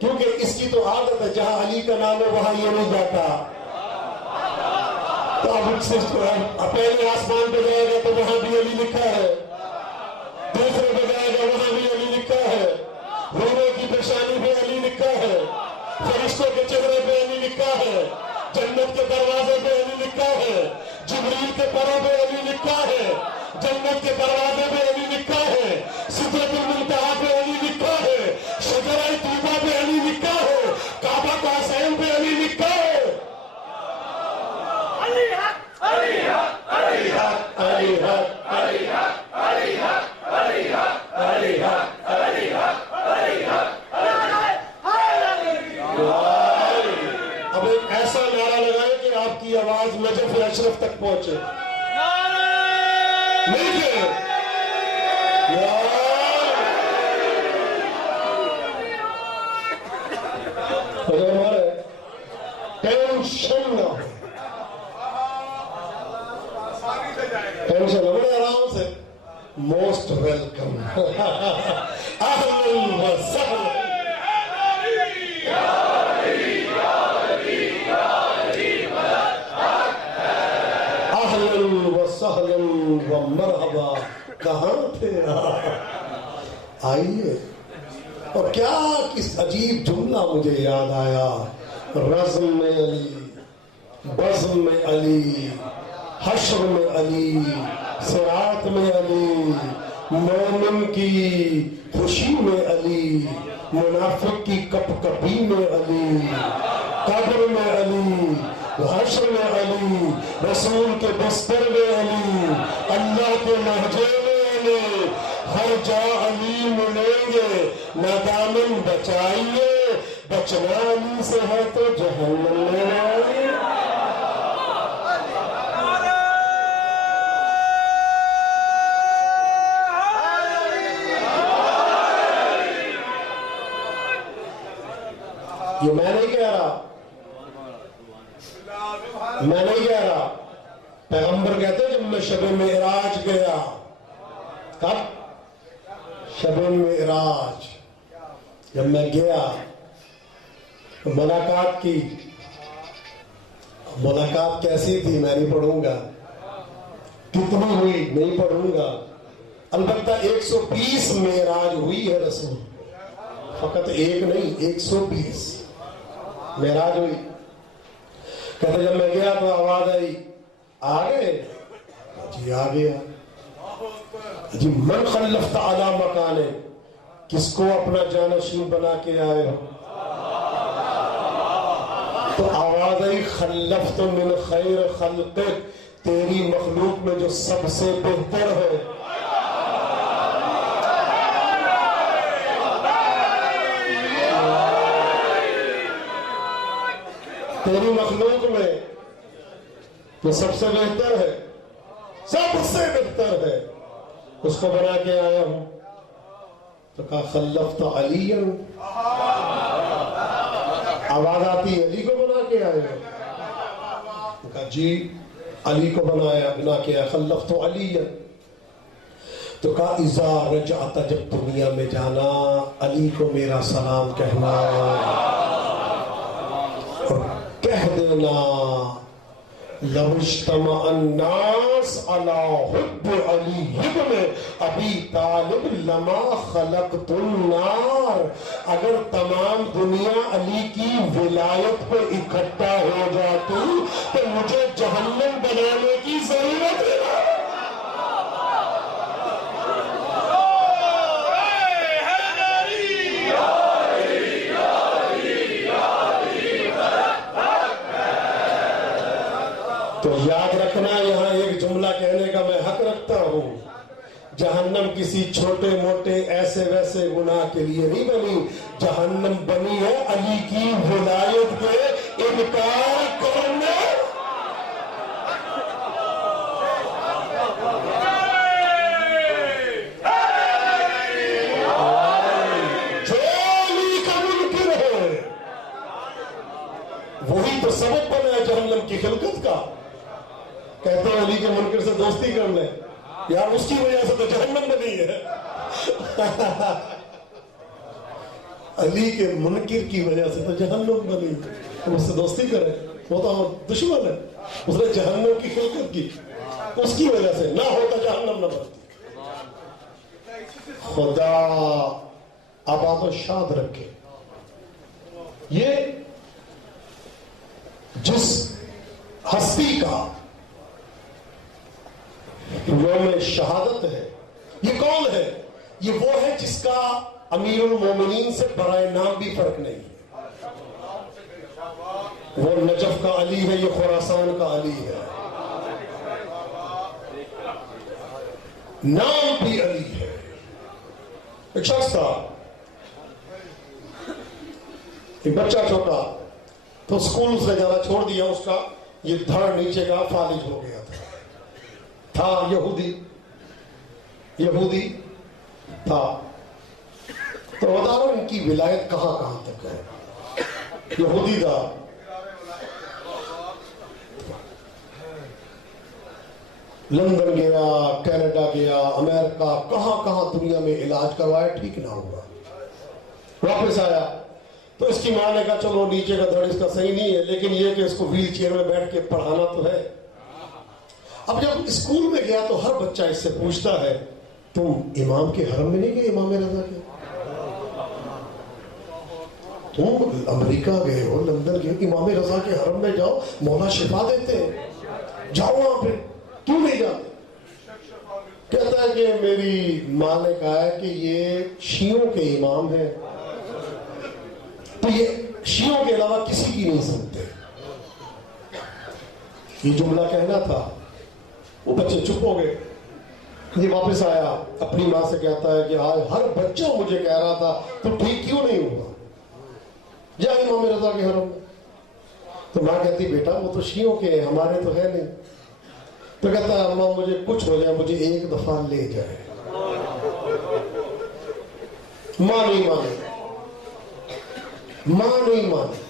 کیونکہ اس کی تو عادت ہے جہاں علی کا نام ہے وہاں یہ نہیں جاتا۔ تو اب پہلے آسمان پہ جائے گا تو وہاں بھی علی لکھا ہے، دوسرے پہ جائے گا وہاں بھی علی لکھا ہے، رونے کی پریشانی پہ علی لکھا ہے، فرشتوں کے چہرے پہ علی لکھا ہے، جنت کے دروازے پہ علی لکھا ہے، جبریل کے پروں پہ علی لکھا ہے، جنت کے دروازے پہ علی لکھا ہے، سدرۃ المنتہا پہ علی لکھا ہے، شجرہ طیبہ پہ علی لکھا ہے، کعبہ کا حسین پہ علی لکھا ہے۔ علی حق، علی حق، علی حق، علی حق، علی حق، علی حق، علی حق، علی حق، علی حق، علی حق، اب ایک ایسا نعرہ لگائیں کہ آپ کی آواز نجف اشرف تک پہنچے۔ نہیں کہ ہمارے ٹینشن نہ ہو، ٹینشن نہ بڑے آرام سے، موسٹ ویلکم، اہلا و سہلا، اہلا و سہلا و مرحبا، کہاں تھے آپ؟ آئیے۔ اور کیا کس عجیب جملہ مجھے یاد آیا، رزم میں علی، بزم میں علی، حشر میں علی، صراط میں علی، مومن کی خوشی میں علی، منافق کی کپ کپی میں علی، قبر میں علی، حشر میں علی، رسول کے بستر میں علی، اللہ کے لہجے میں علی، ہر جا علی ملیں گے، نہ دامن بچائیے، بچنا علی سے ہے تو جہنم میں آئیے۔ یہ میں نہیں کہہ رہا، میں نہیں کہہ رہا، پیغمبر کہتے ہیں جب میں شب معراج گیا، کب؟ شب معراج جب میں گیا تو ملاقات کی، ملاقات کیسی تھی میں نہیں پڑھوں گا، کتنی ہوئی نہیں پڑھوں گا، البتہ 120 معراج ہوئی ہے رسول، فقط ایک نہیں 120 معراج ہوئی۔ کہتے جب میں گیا تو آواز آئی آ گئے؟ جی آ گیا۔ جی من خلفت علی مکانے، کس کو اپنا جانشین بنا کے آئے ہو؟ تو آواز آئی خلفت من خیر خلقک، تیری مخلوق میں جو سب سے بہتر ہے۔ تیری مخلوق میں جو سب سے بہتر ہے، سب سے بہتر ہے، اس کو بنا کے آیا ہوں۔ تو کہا خلفت علی، آواز آتی علی کو بنا کے آئے ہو؟ کہا جی علی کو بنا کے آیا، خلفت علی۔ تو کہا اذا رجعت، جب دنیا میں جانا علی کو میرا سلام کہنا اور کہہ دینا لو اجتمع الناس على حب علی ابن ابی طالب لما خلقت النار، اگر تمام دنیا علی کی ولایت پہ اکٹھا ہو جاتی تو مجھے جہنم بنانے کی ضرورت ہے۔ تو یاد رکھنا، یہاں ایک جملہ کہنے کا میں حق رکھتا ہوں، جہنم کسی چھوٹے موٹے ایسے ویسے گناہ کے لیے نہیں بنی، جہنم بنی ہے علی کی ولایت کے انکار کرنے۔ جو علی کا منکر ہے وہی تو سبب بنا ہے جہنم کی خلقت کا۔ کہتے ہیں علی کے منکر سے دوستی کر لیں، یار اس کی وجہ سے تو جہنم بنی ہے۔ علی کے منکر کی وجہ سے تو جہنم بنی، تم اس سے دوستی کریں، وہ تو دشمن ہے۔ اس نے جہنم کی خلقت کی، اس کی وجہ سے نہ ہوتا جہنم نہ بنتی۔ خدا آباد و شاد رکھے۔ یہ جس ہستی کا یوم شہادت ہے، یہ کون ہے؟ یہ وہ ہے جس کا امیر المومنین سے برائے نام بھی فرق نہیں ہے۔ وہ نجف کا علی ہے، یہ خراسان کا علی ہے، نام بھی علی ہے۔ ایک شخص تھا، ایک بچہ چھوٹا، تو اسکول اس نے جانا چھوڑ دیا، اس کا یہ دھڑ نیچے کا فالج ہو گیا تھا یہودی تھا۔ تو بتا رہا ہوں ان کی ولایت کہاں کہاں تک ہے۔ یہودی تھا، لندن گیا، کینیڈا گیا، امریکہ، کہاں کہاں دنیا میں علاج کروایا، ٹھیک نہ ہوا، واپس آیا تو اس کی ماں نے کہا چلو نیچے کا دھڑ اس کا صحیح نہیں ہے، لیکن یہ کہ اس کو ویل چیئر میں بیٹھ کے پڑھانا تو ہے۔ اب جب اسکول میں گیا تو ہر بچہ اس سے پوچھتا ہے تم امام کے حرم میں نہیں گئے، امام رضا کے؟ تم امریکہ گئے ہو، لندن گئے ہو، امام رضا کے حرم میں جاؤ، مولا شفا دیتے ہیں، جاؤ وہاں پہ، کیوں نہیں جاتے؟ کہتا ہے کہ میری ماں نے کہا ہے کہ یہ شیعوں کے امام ہیں، تو یہ شیعوں کے علاوہ کسی کی نہیں سنتے۔ یہ جملہ کہنا تھا، وہ بچے چپ ہو گئے۔ یہ واپس آیا، اپنی ماں سے کہتا ہے کہ آج ہر بچہ مجھے کہہ رہا تھا تو ٹھیک کیوں نہیں ہوا، جا امام رضا کے حرم میں۔ تو ماں کہتی بیٹا وہ تو شیعوں کے ہیں، ہمارے تو ہے نہیں۔ تو کہتا ہے اماں مجھے کچھ ہو جائے، مجھے ایک دفعہ لے جائے۔ ماں نہیں مانی،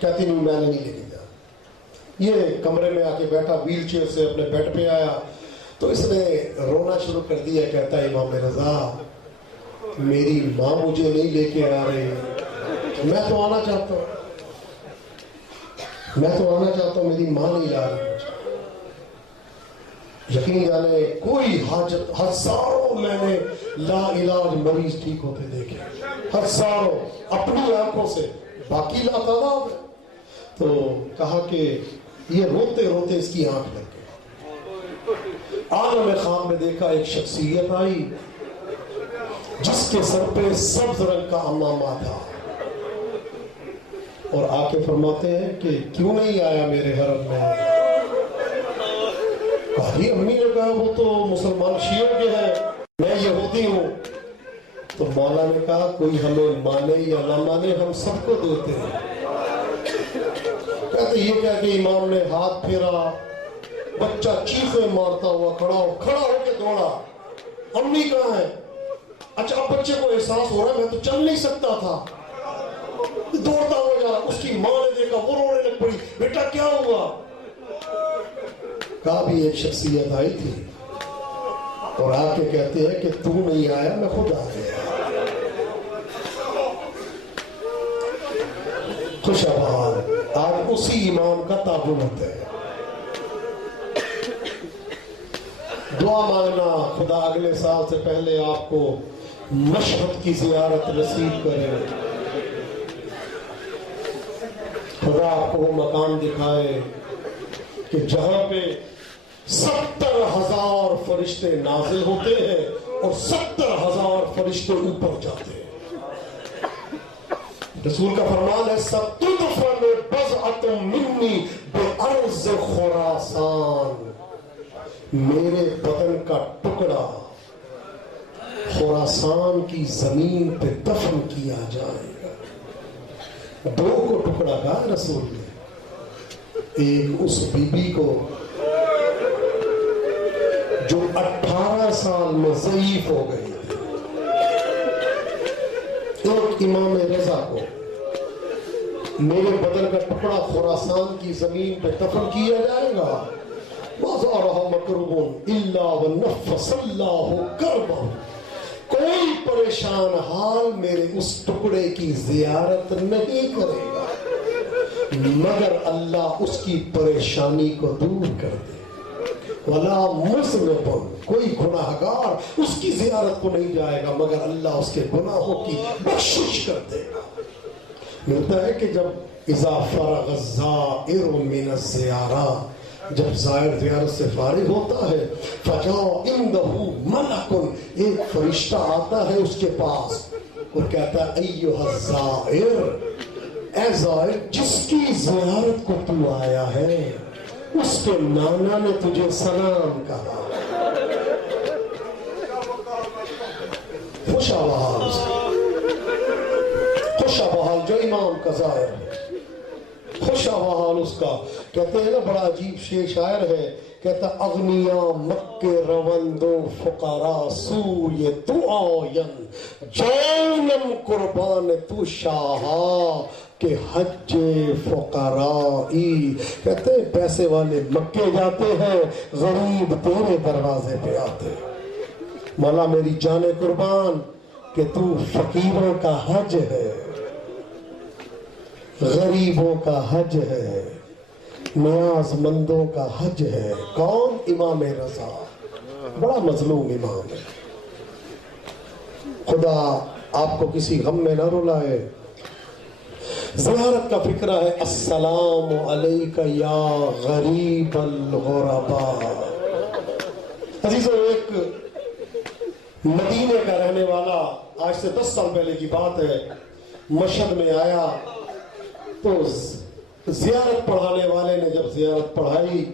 کہتی نہیں میں نہیں لے کے جا۔ یہ کمرے میں آ کے بیٹھا، ویل چیئر سے اپنے بیڈ پہ آیا تو اس نے رونا شروع کر دیا، کہتا ہے امام رضا میری ماں مجھے نہیں لے کے آ رہی، میں تو آنا چاہتا ہوں، میری ماں نہیں لا رہی۔ یقین جانے کوئی حاجت، ہزاروں میں نے لا علاج مریض ٹھیک ہوتے دیکھے، ہزاروں اپنی آنکھوں سے، باقی لا تعداد۔ تو کہا کہ یہ روتے روتے اس کی آنکھ لگ گئی۔ عالم خام میں دیکھا ایک شخصیت آئی جس کے سر پہ سبز رنگ کا عمامہ تھا، اور آ کے فرماتے ہیں کہ کیوں نہیں آیا میرے حرم میں؟ کہا امی نے کہا وہ تو مسلمان شیعوں کے ہیں، میں یہودی ہوں۔ تو مولا نے کہا کوئی ہمیں مانے یا نہ مانے ہم سب کو دیتے ہیں۔ کہتے یہ کہہ کہ امام نے ہاتھ پھیرا، بچہ چیخیں مارتا ہوا کھڑا ہو کے دوڑا، امی کہاں ہے؟ اچھا اب بچے کو احساس ہو رہا ہے میں تو چل نہیں سکتا تھا، دوڑتا ہوا جا رہا۔ اس کی ماں نے دیکھا، وہ رونے لگ پڑی، بیٹا کیا ہوا؟ کہا بھی ایک شخصیت آئی تھی اور آ کے کہتے ہیں کہ تو نہیں آیا میں خود آ گیا۔ خوش آباد آج اسی امام کا تعبت ہے۔ دعا مانگنا خدا اگلے سال سے پہلے آپ کو مشہد کی زیارت نصیب کرے، خدا آپ کو وہ مکان دکھائے کہ جہاں پہ 70,000 فرشتے نازل ہوتے ہیں اور 70,000 فرشتے اوپر جاتے ہیں۔ رسول کا فرمان ہے ستدفن بضعۃ منی بارض خراسان، میرے بدن کا ٹکڑا خراسان کی زمین پہ دفن کیا جائے گا۔ 2 کو ٹکڑا کہا رسول نے، ایک اس بی بی کو جو 18 سال میں ضعیف ہو گئی، ایک امام رضا کو۔ میرے بدن کا ٹکڑا خراسان کی زمین پہ دفن کیا جائے گا۔ وَزَارَهَا مَكْرُبٌ إِلَّا وَنَفَّسَ اللَّهُ كَرْبَهُ، کوئی پریشان حال میرے اس ٹکڑے کی زیارت نہیں کرے گا مگر اللہ اس کی پریشانی کو دور کر دے. وَلَا مُذْنِبٌ، کوئی گناہگار اس کی زیارت کو نہیں جائے گا مگر اللہ اس کے گناہوں کی بخشش کر دے گا. ملتا ہے کہ جب اذا فرغ الزائر من الزیارہ، جب زائر زیارت سے فارغ ہوتا ہے، فجاء عنده ملک، ایک فرشتہ آتا ہے اس کے پاس اور کہتا ہے ایھا الزائر، اے زائر جس کی زیارت کو تو آیا ہے اس کے نانا نے تجھے سلام کہا. خوش بحال اس کا، خوش بحال جو امام کا زائر ہے، خوش بحال اس کا. کہتے ہیں نا بڑا عجیب شاعر ہے، کہتا اغنیا مکے روندو فقراء سوی تو آین، جانم قربان تو شاہا کہ حج فقرائی. کہتے ہیں پیسے والے مکے جاتے ہیں، غریب تیرے دروازے پہ آتے. مولا میری جان قربان کہ تو فقیروں کا حج ہے، غریبوں کا حج ہے، نیاز مندوں کا حج ہے. کون؟ امام رضا، بڑا مظلوم امام ہے. خدا آپ کو کسی غم میں نہ رلائے. زیارت کا فکرہ ہے السلام علیک یا غریب الغرباء. عزیزو، ایک مدینے کا رہنے والا، آج سے 10 سال پہلے کی بات ہے، مشہد میں آیا تو زیارت پڑھانے والے نے جب زیارت پڑھائی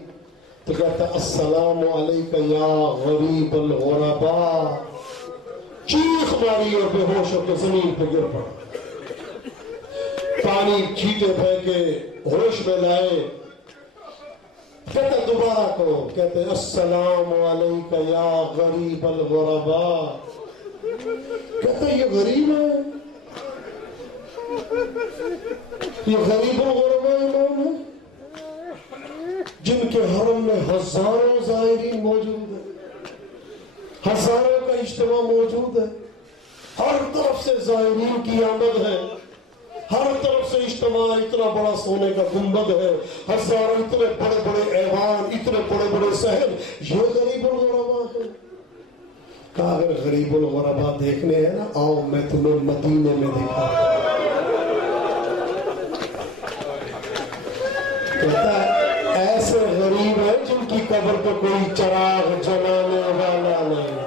تو کہتا السلام علیک یا غریب الغرباء. چیخ ماری اور بے ہوش ہو کے زمین پہ گر پڑا. پانی چھینٹے پھینکے ہوش میں لائے. کہتا دوبارہ کو، کہتے السلام علیک یا غریب الغرباء. کہتا یہ غریب ہے، یہ غریب الغرباء امام ہے جن کے حرم میں ہزاروں زائرین موجود ہیں، ہزاروں کا اجتماع موجود ہے، ہر طرف سے زائرین کی آمد ہے، ہر طرف سے اجتماع. اتنا بڑا سونے کا گنبد ہے، ہزاروں اتنے بڑے بڑے ایوان، اتنے بڑے بڑے صحن. یہ غریب الغرباء ہے. کہا اگر غریب الغرباء دیکھنے ہیں نا، آؤ میں تمہیں مدینے میں دکھاتا ہوں. کہتا ہے ایسے غریب ہیں جن کی قبر پہ کوئی چراغ جلانے والا نہیں.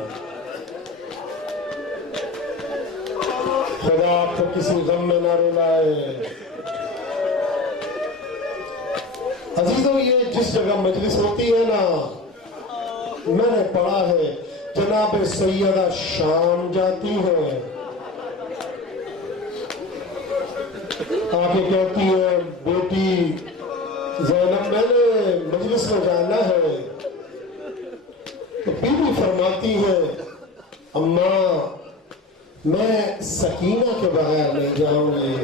خدا آپ کو کسی غم میں نہ رلائے. عزیزو، یہ جس جگہ مجلس ہوتی ہے نا، میں نے پڑھا ہے جناب سیدہ شام جاتی ہے، آگے کہتی ہے بیٹی زینب میں نے مجلس میں جانا ہے. تو بی بی فرماتی ہے اماں میں سکینہ کے بغیر نہیں جاؤں گی.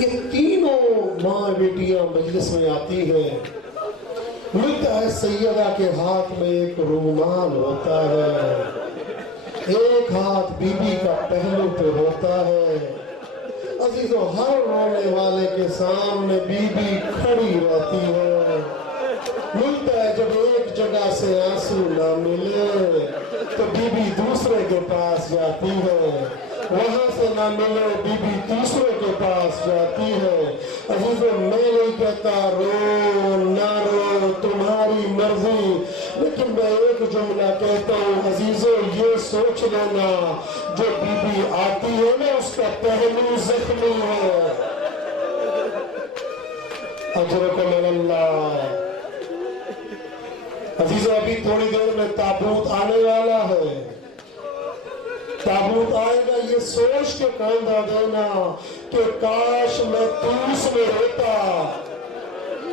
یہ تینوں ماں بیٹیاں مجلس میں آتی ہیں. ملتا ہے سیدہ کے ہاتھ میں ایک رومال ہوتا ہے، ایک ہاتھ بی بی کا پہلو پہ ہوتا ہے. عزیزو، ہر رونے والے کے سامنے بی بی کھڑی رہتی ہے. ملتا ہے جب ایک جگہ سے آنسو نہ ملے تو بی بی دوسرے کے پاس جاتی ہے، وہاں سے نہ ملے بی بی تیسرے کے پاس جاتی ہے. عزیزو، میں نہیں کہتا رو نہ رو، تمہاری مرضی، لیکن میں ایک جملہ کہتا ہوں عزیزو، یہ سوچ لینا جو بی بی آتی ہے نا اس کا پہلو زخمی ہے. اجرکم اللہ. عزیزو، ابھی تھوڑی دیر میں تابوت آنے والا ہے. تابوت آئے گا، یہ سوچ کے کاندھا دینا کہ کاش میں توس میں ہوتا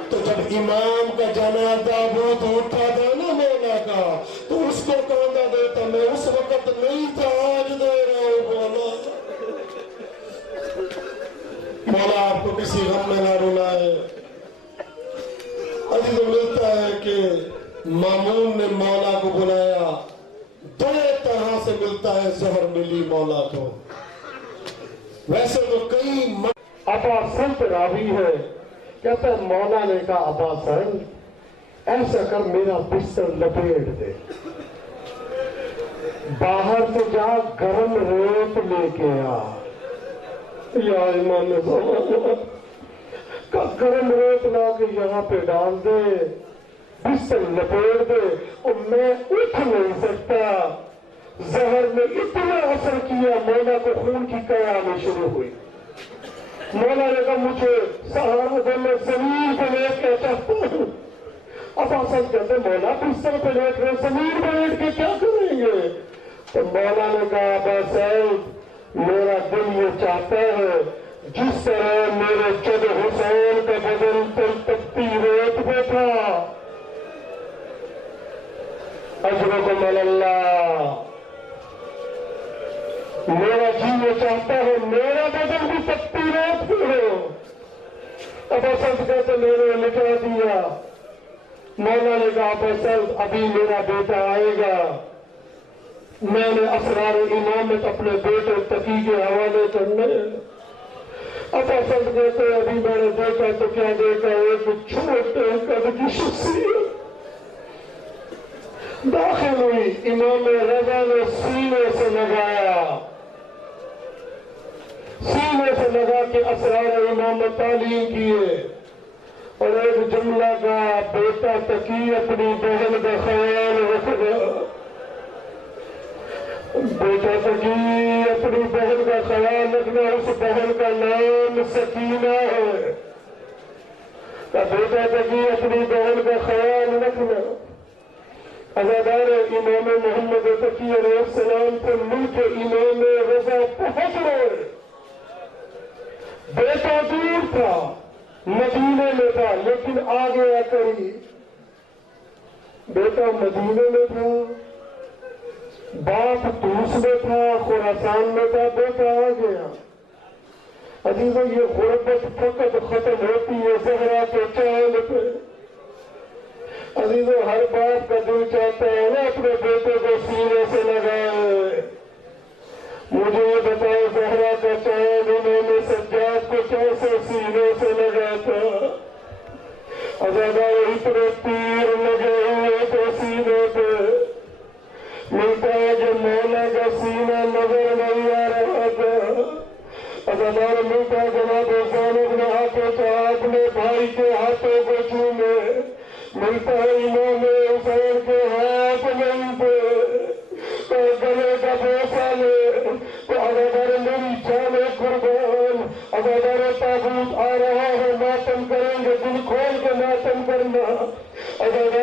تو جب امام کا جنازہ تابوت اٹھا تھا نا مولا کا تو اس کو کاندھا دیتا. میں اس وقت نہیں تھا، آج دے رہا ہوں. مولا مولا آپ کو کسی غم میں نہ رلائے. ابھی تو ملتا ہے کہ مامون نے مولا کو بلایا. دو طرح سے ملتا ہے زہر ملی مولا کو. ویسے تو کئی ابا سنت راوی ہے، کہتا ہے مولا نے کہا ابا سنت ایسا کر میرا بستر لپیٹ دے، باہر سے جا گرم ریت لے کے آ، یا امام زمانہ کا گرم ریت لا کے یہاں پہ ڈال دے، بستر لپیٹ دے، اور میں اٹھ نہیں سکتا۔ زہر نے اتنا اثر کیا، مولا کو خون کی قے آنی شروع ہوئی۔ مولا نے کہا مجھے سہارا دے، میں زمین پہ لیٹ کے چاہتا ہوں۔ اب آسان کہتے مولا بستر پہ لیٹ رہے، زمین پہ لیٹ کے کیا کریں گے؟ تو مولا نے کہا ابا سعید میرا دل یہ چاہتا ہے جس طرح میرے جد حسین کا بدن تپتی ریت پہ تھا، اجرکم اللہ، میرا جی یہ چاہتا ہے میرا بدن بھی تپتی ریت پہ ہو۔ ابا سعید کہتے میں نے لکھا دیا۔ مولا نے کہا ابا سعید ابھی میرا بیٹا آئے گا، میں نے اسرار امامت اپنے بیٹے تقی کے حوالے کرنے۔ ابا سعید کہتے ابھی میں نے دیکھا تو کیا دیکھا، ایک چھوٹے قد کی شخصیت داخل ہوئی، امام رضا نے سینے سے لگایا، سینے سے لگا کے اسرار امامت تعلیم کیے، اور ایک جملہ کا بیٹا تقی اپنی بہن کا خیال رکھ گیا، بیٹا تقی اپنی بہن کا خیال رکھنا، اس بہن کا نام سکینہ ہے، بیٹا تقی اپنی بہن کا خیال رکھنا۔ عزادار امام محمد تقی علیہ السلام سے مل کے امام رضا پہنچ گئے، بیٹا دور تھا، مدینے میں تھا، لیکن آ گیا قریب، بیٹا مدینے میں تھا، باپ طوس میں تھا، خراسان میں تھا، بیٹا آ گیا۔ عزیزوں یہ غربت فقط ختم ہوتی ہے زہرا کے چاند پہ۔ عزیزوں ہر باپ کا دل چاہتا ہے نا اپنے بیٹے کو سینے سے لگائے۔ مجھے یہ بتاؤ زہرا کا چاند انہوں نے سجاد کو کیسے سینے سے لگاتا؟ عزادہ اتنے تیر لگے ہوئے تھے سینے پہ، ملتا ہے کہ مولا کا سینہ نظر نہیں آ رہا تھا۔ عزادار ملتا ہے جناب زینب نے ہاتھوں سے اپنے بھائی کے ہاتھوں کو چومے، ملتا ہے امام حسین کے ہاتھ نہیں تھے، گلے کا بوسہ لے، تو عزادار میری جان قربان، عزادار تابوت آ رہا ہے، ماتم کریں گے، دل کھول کے ماتم کرنا۔ عزادار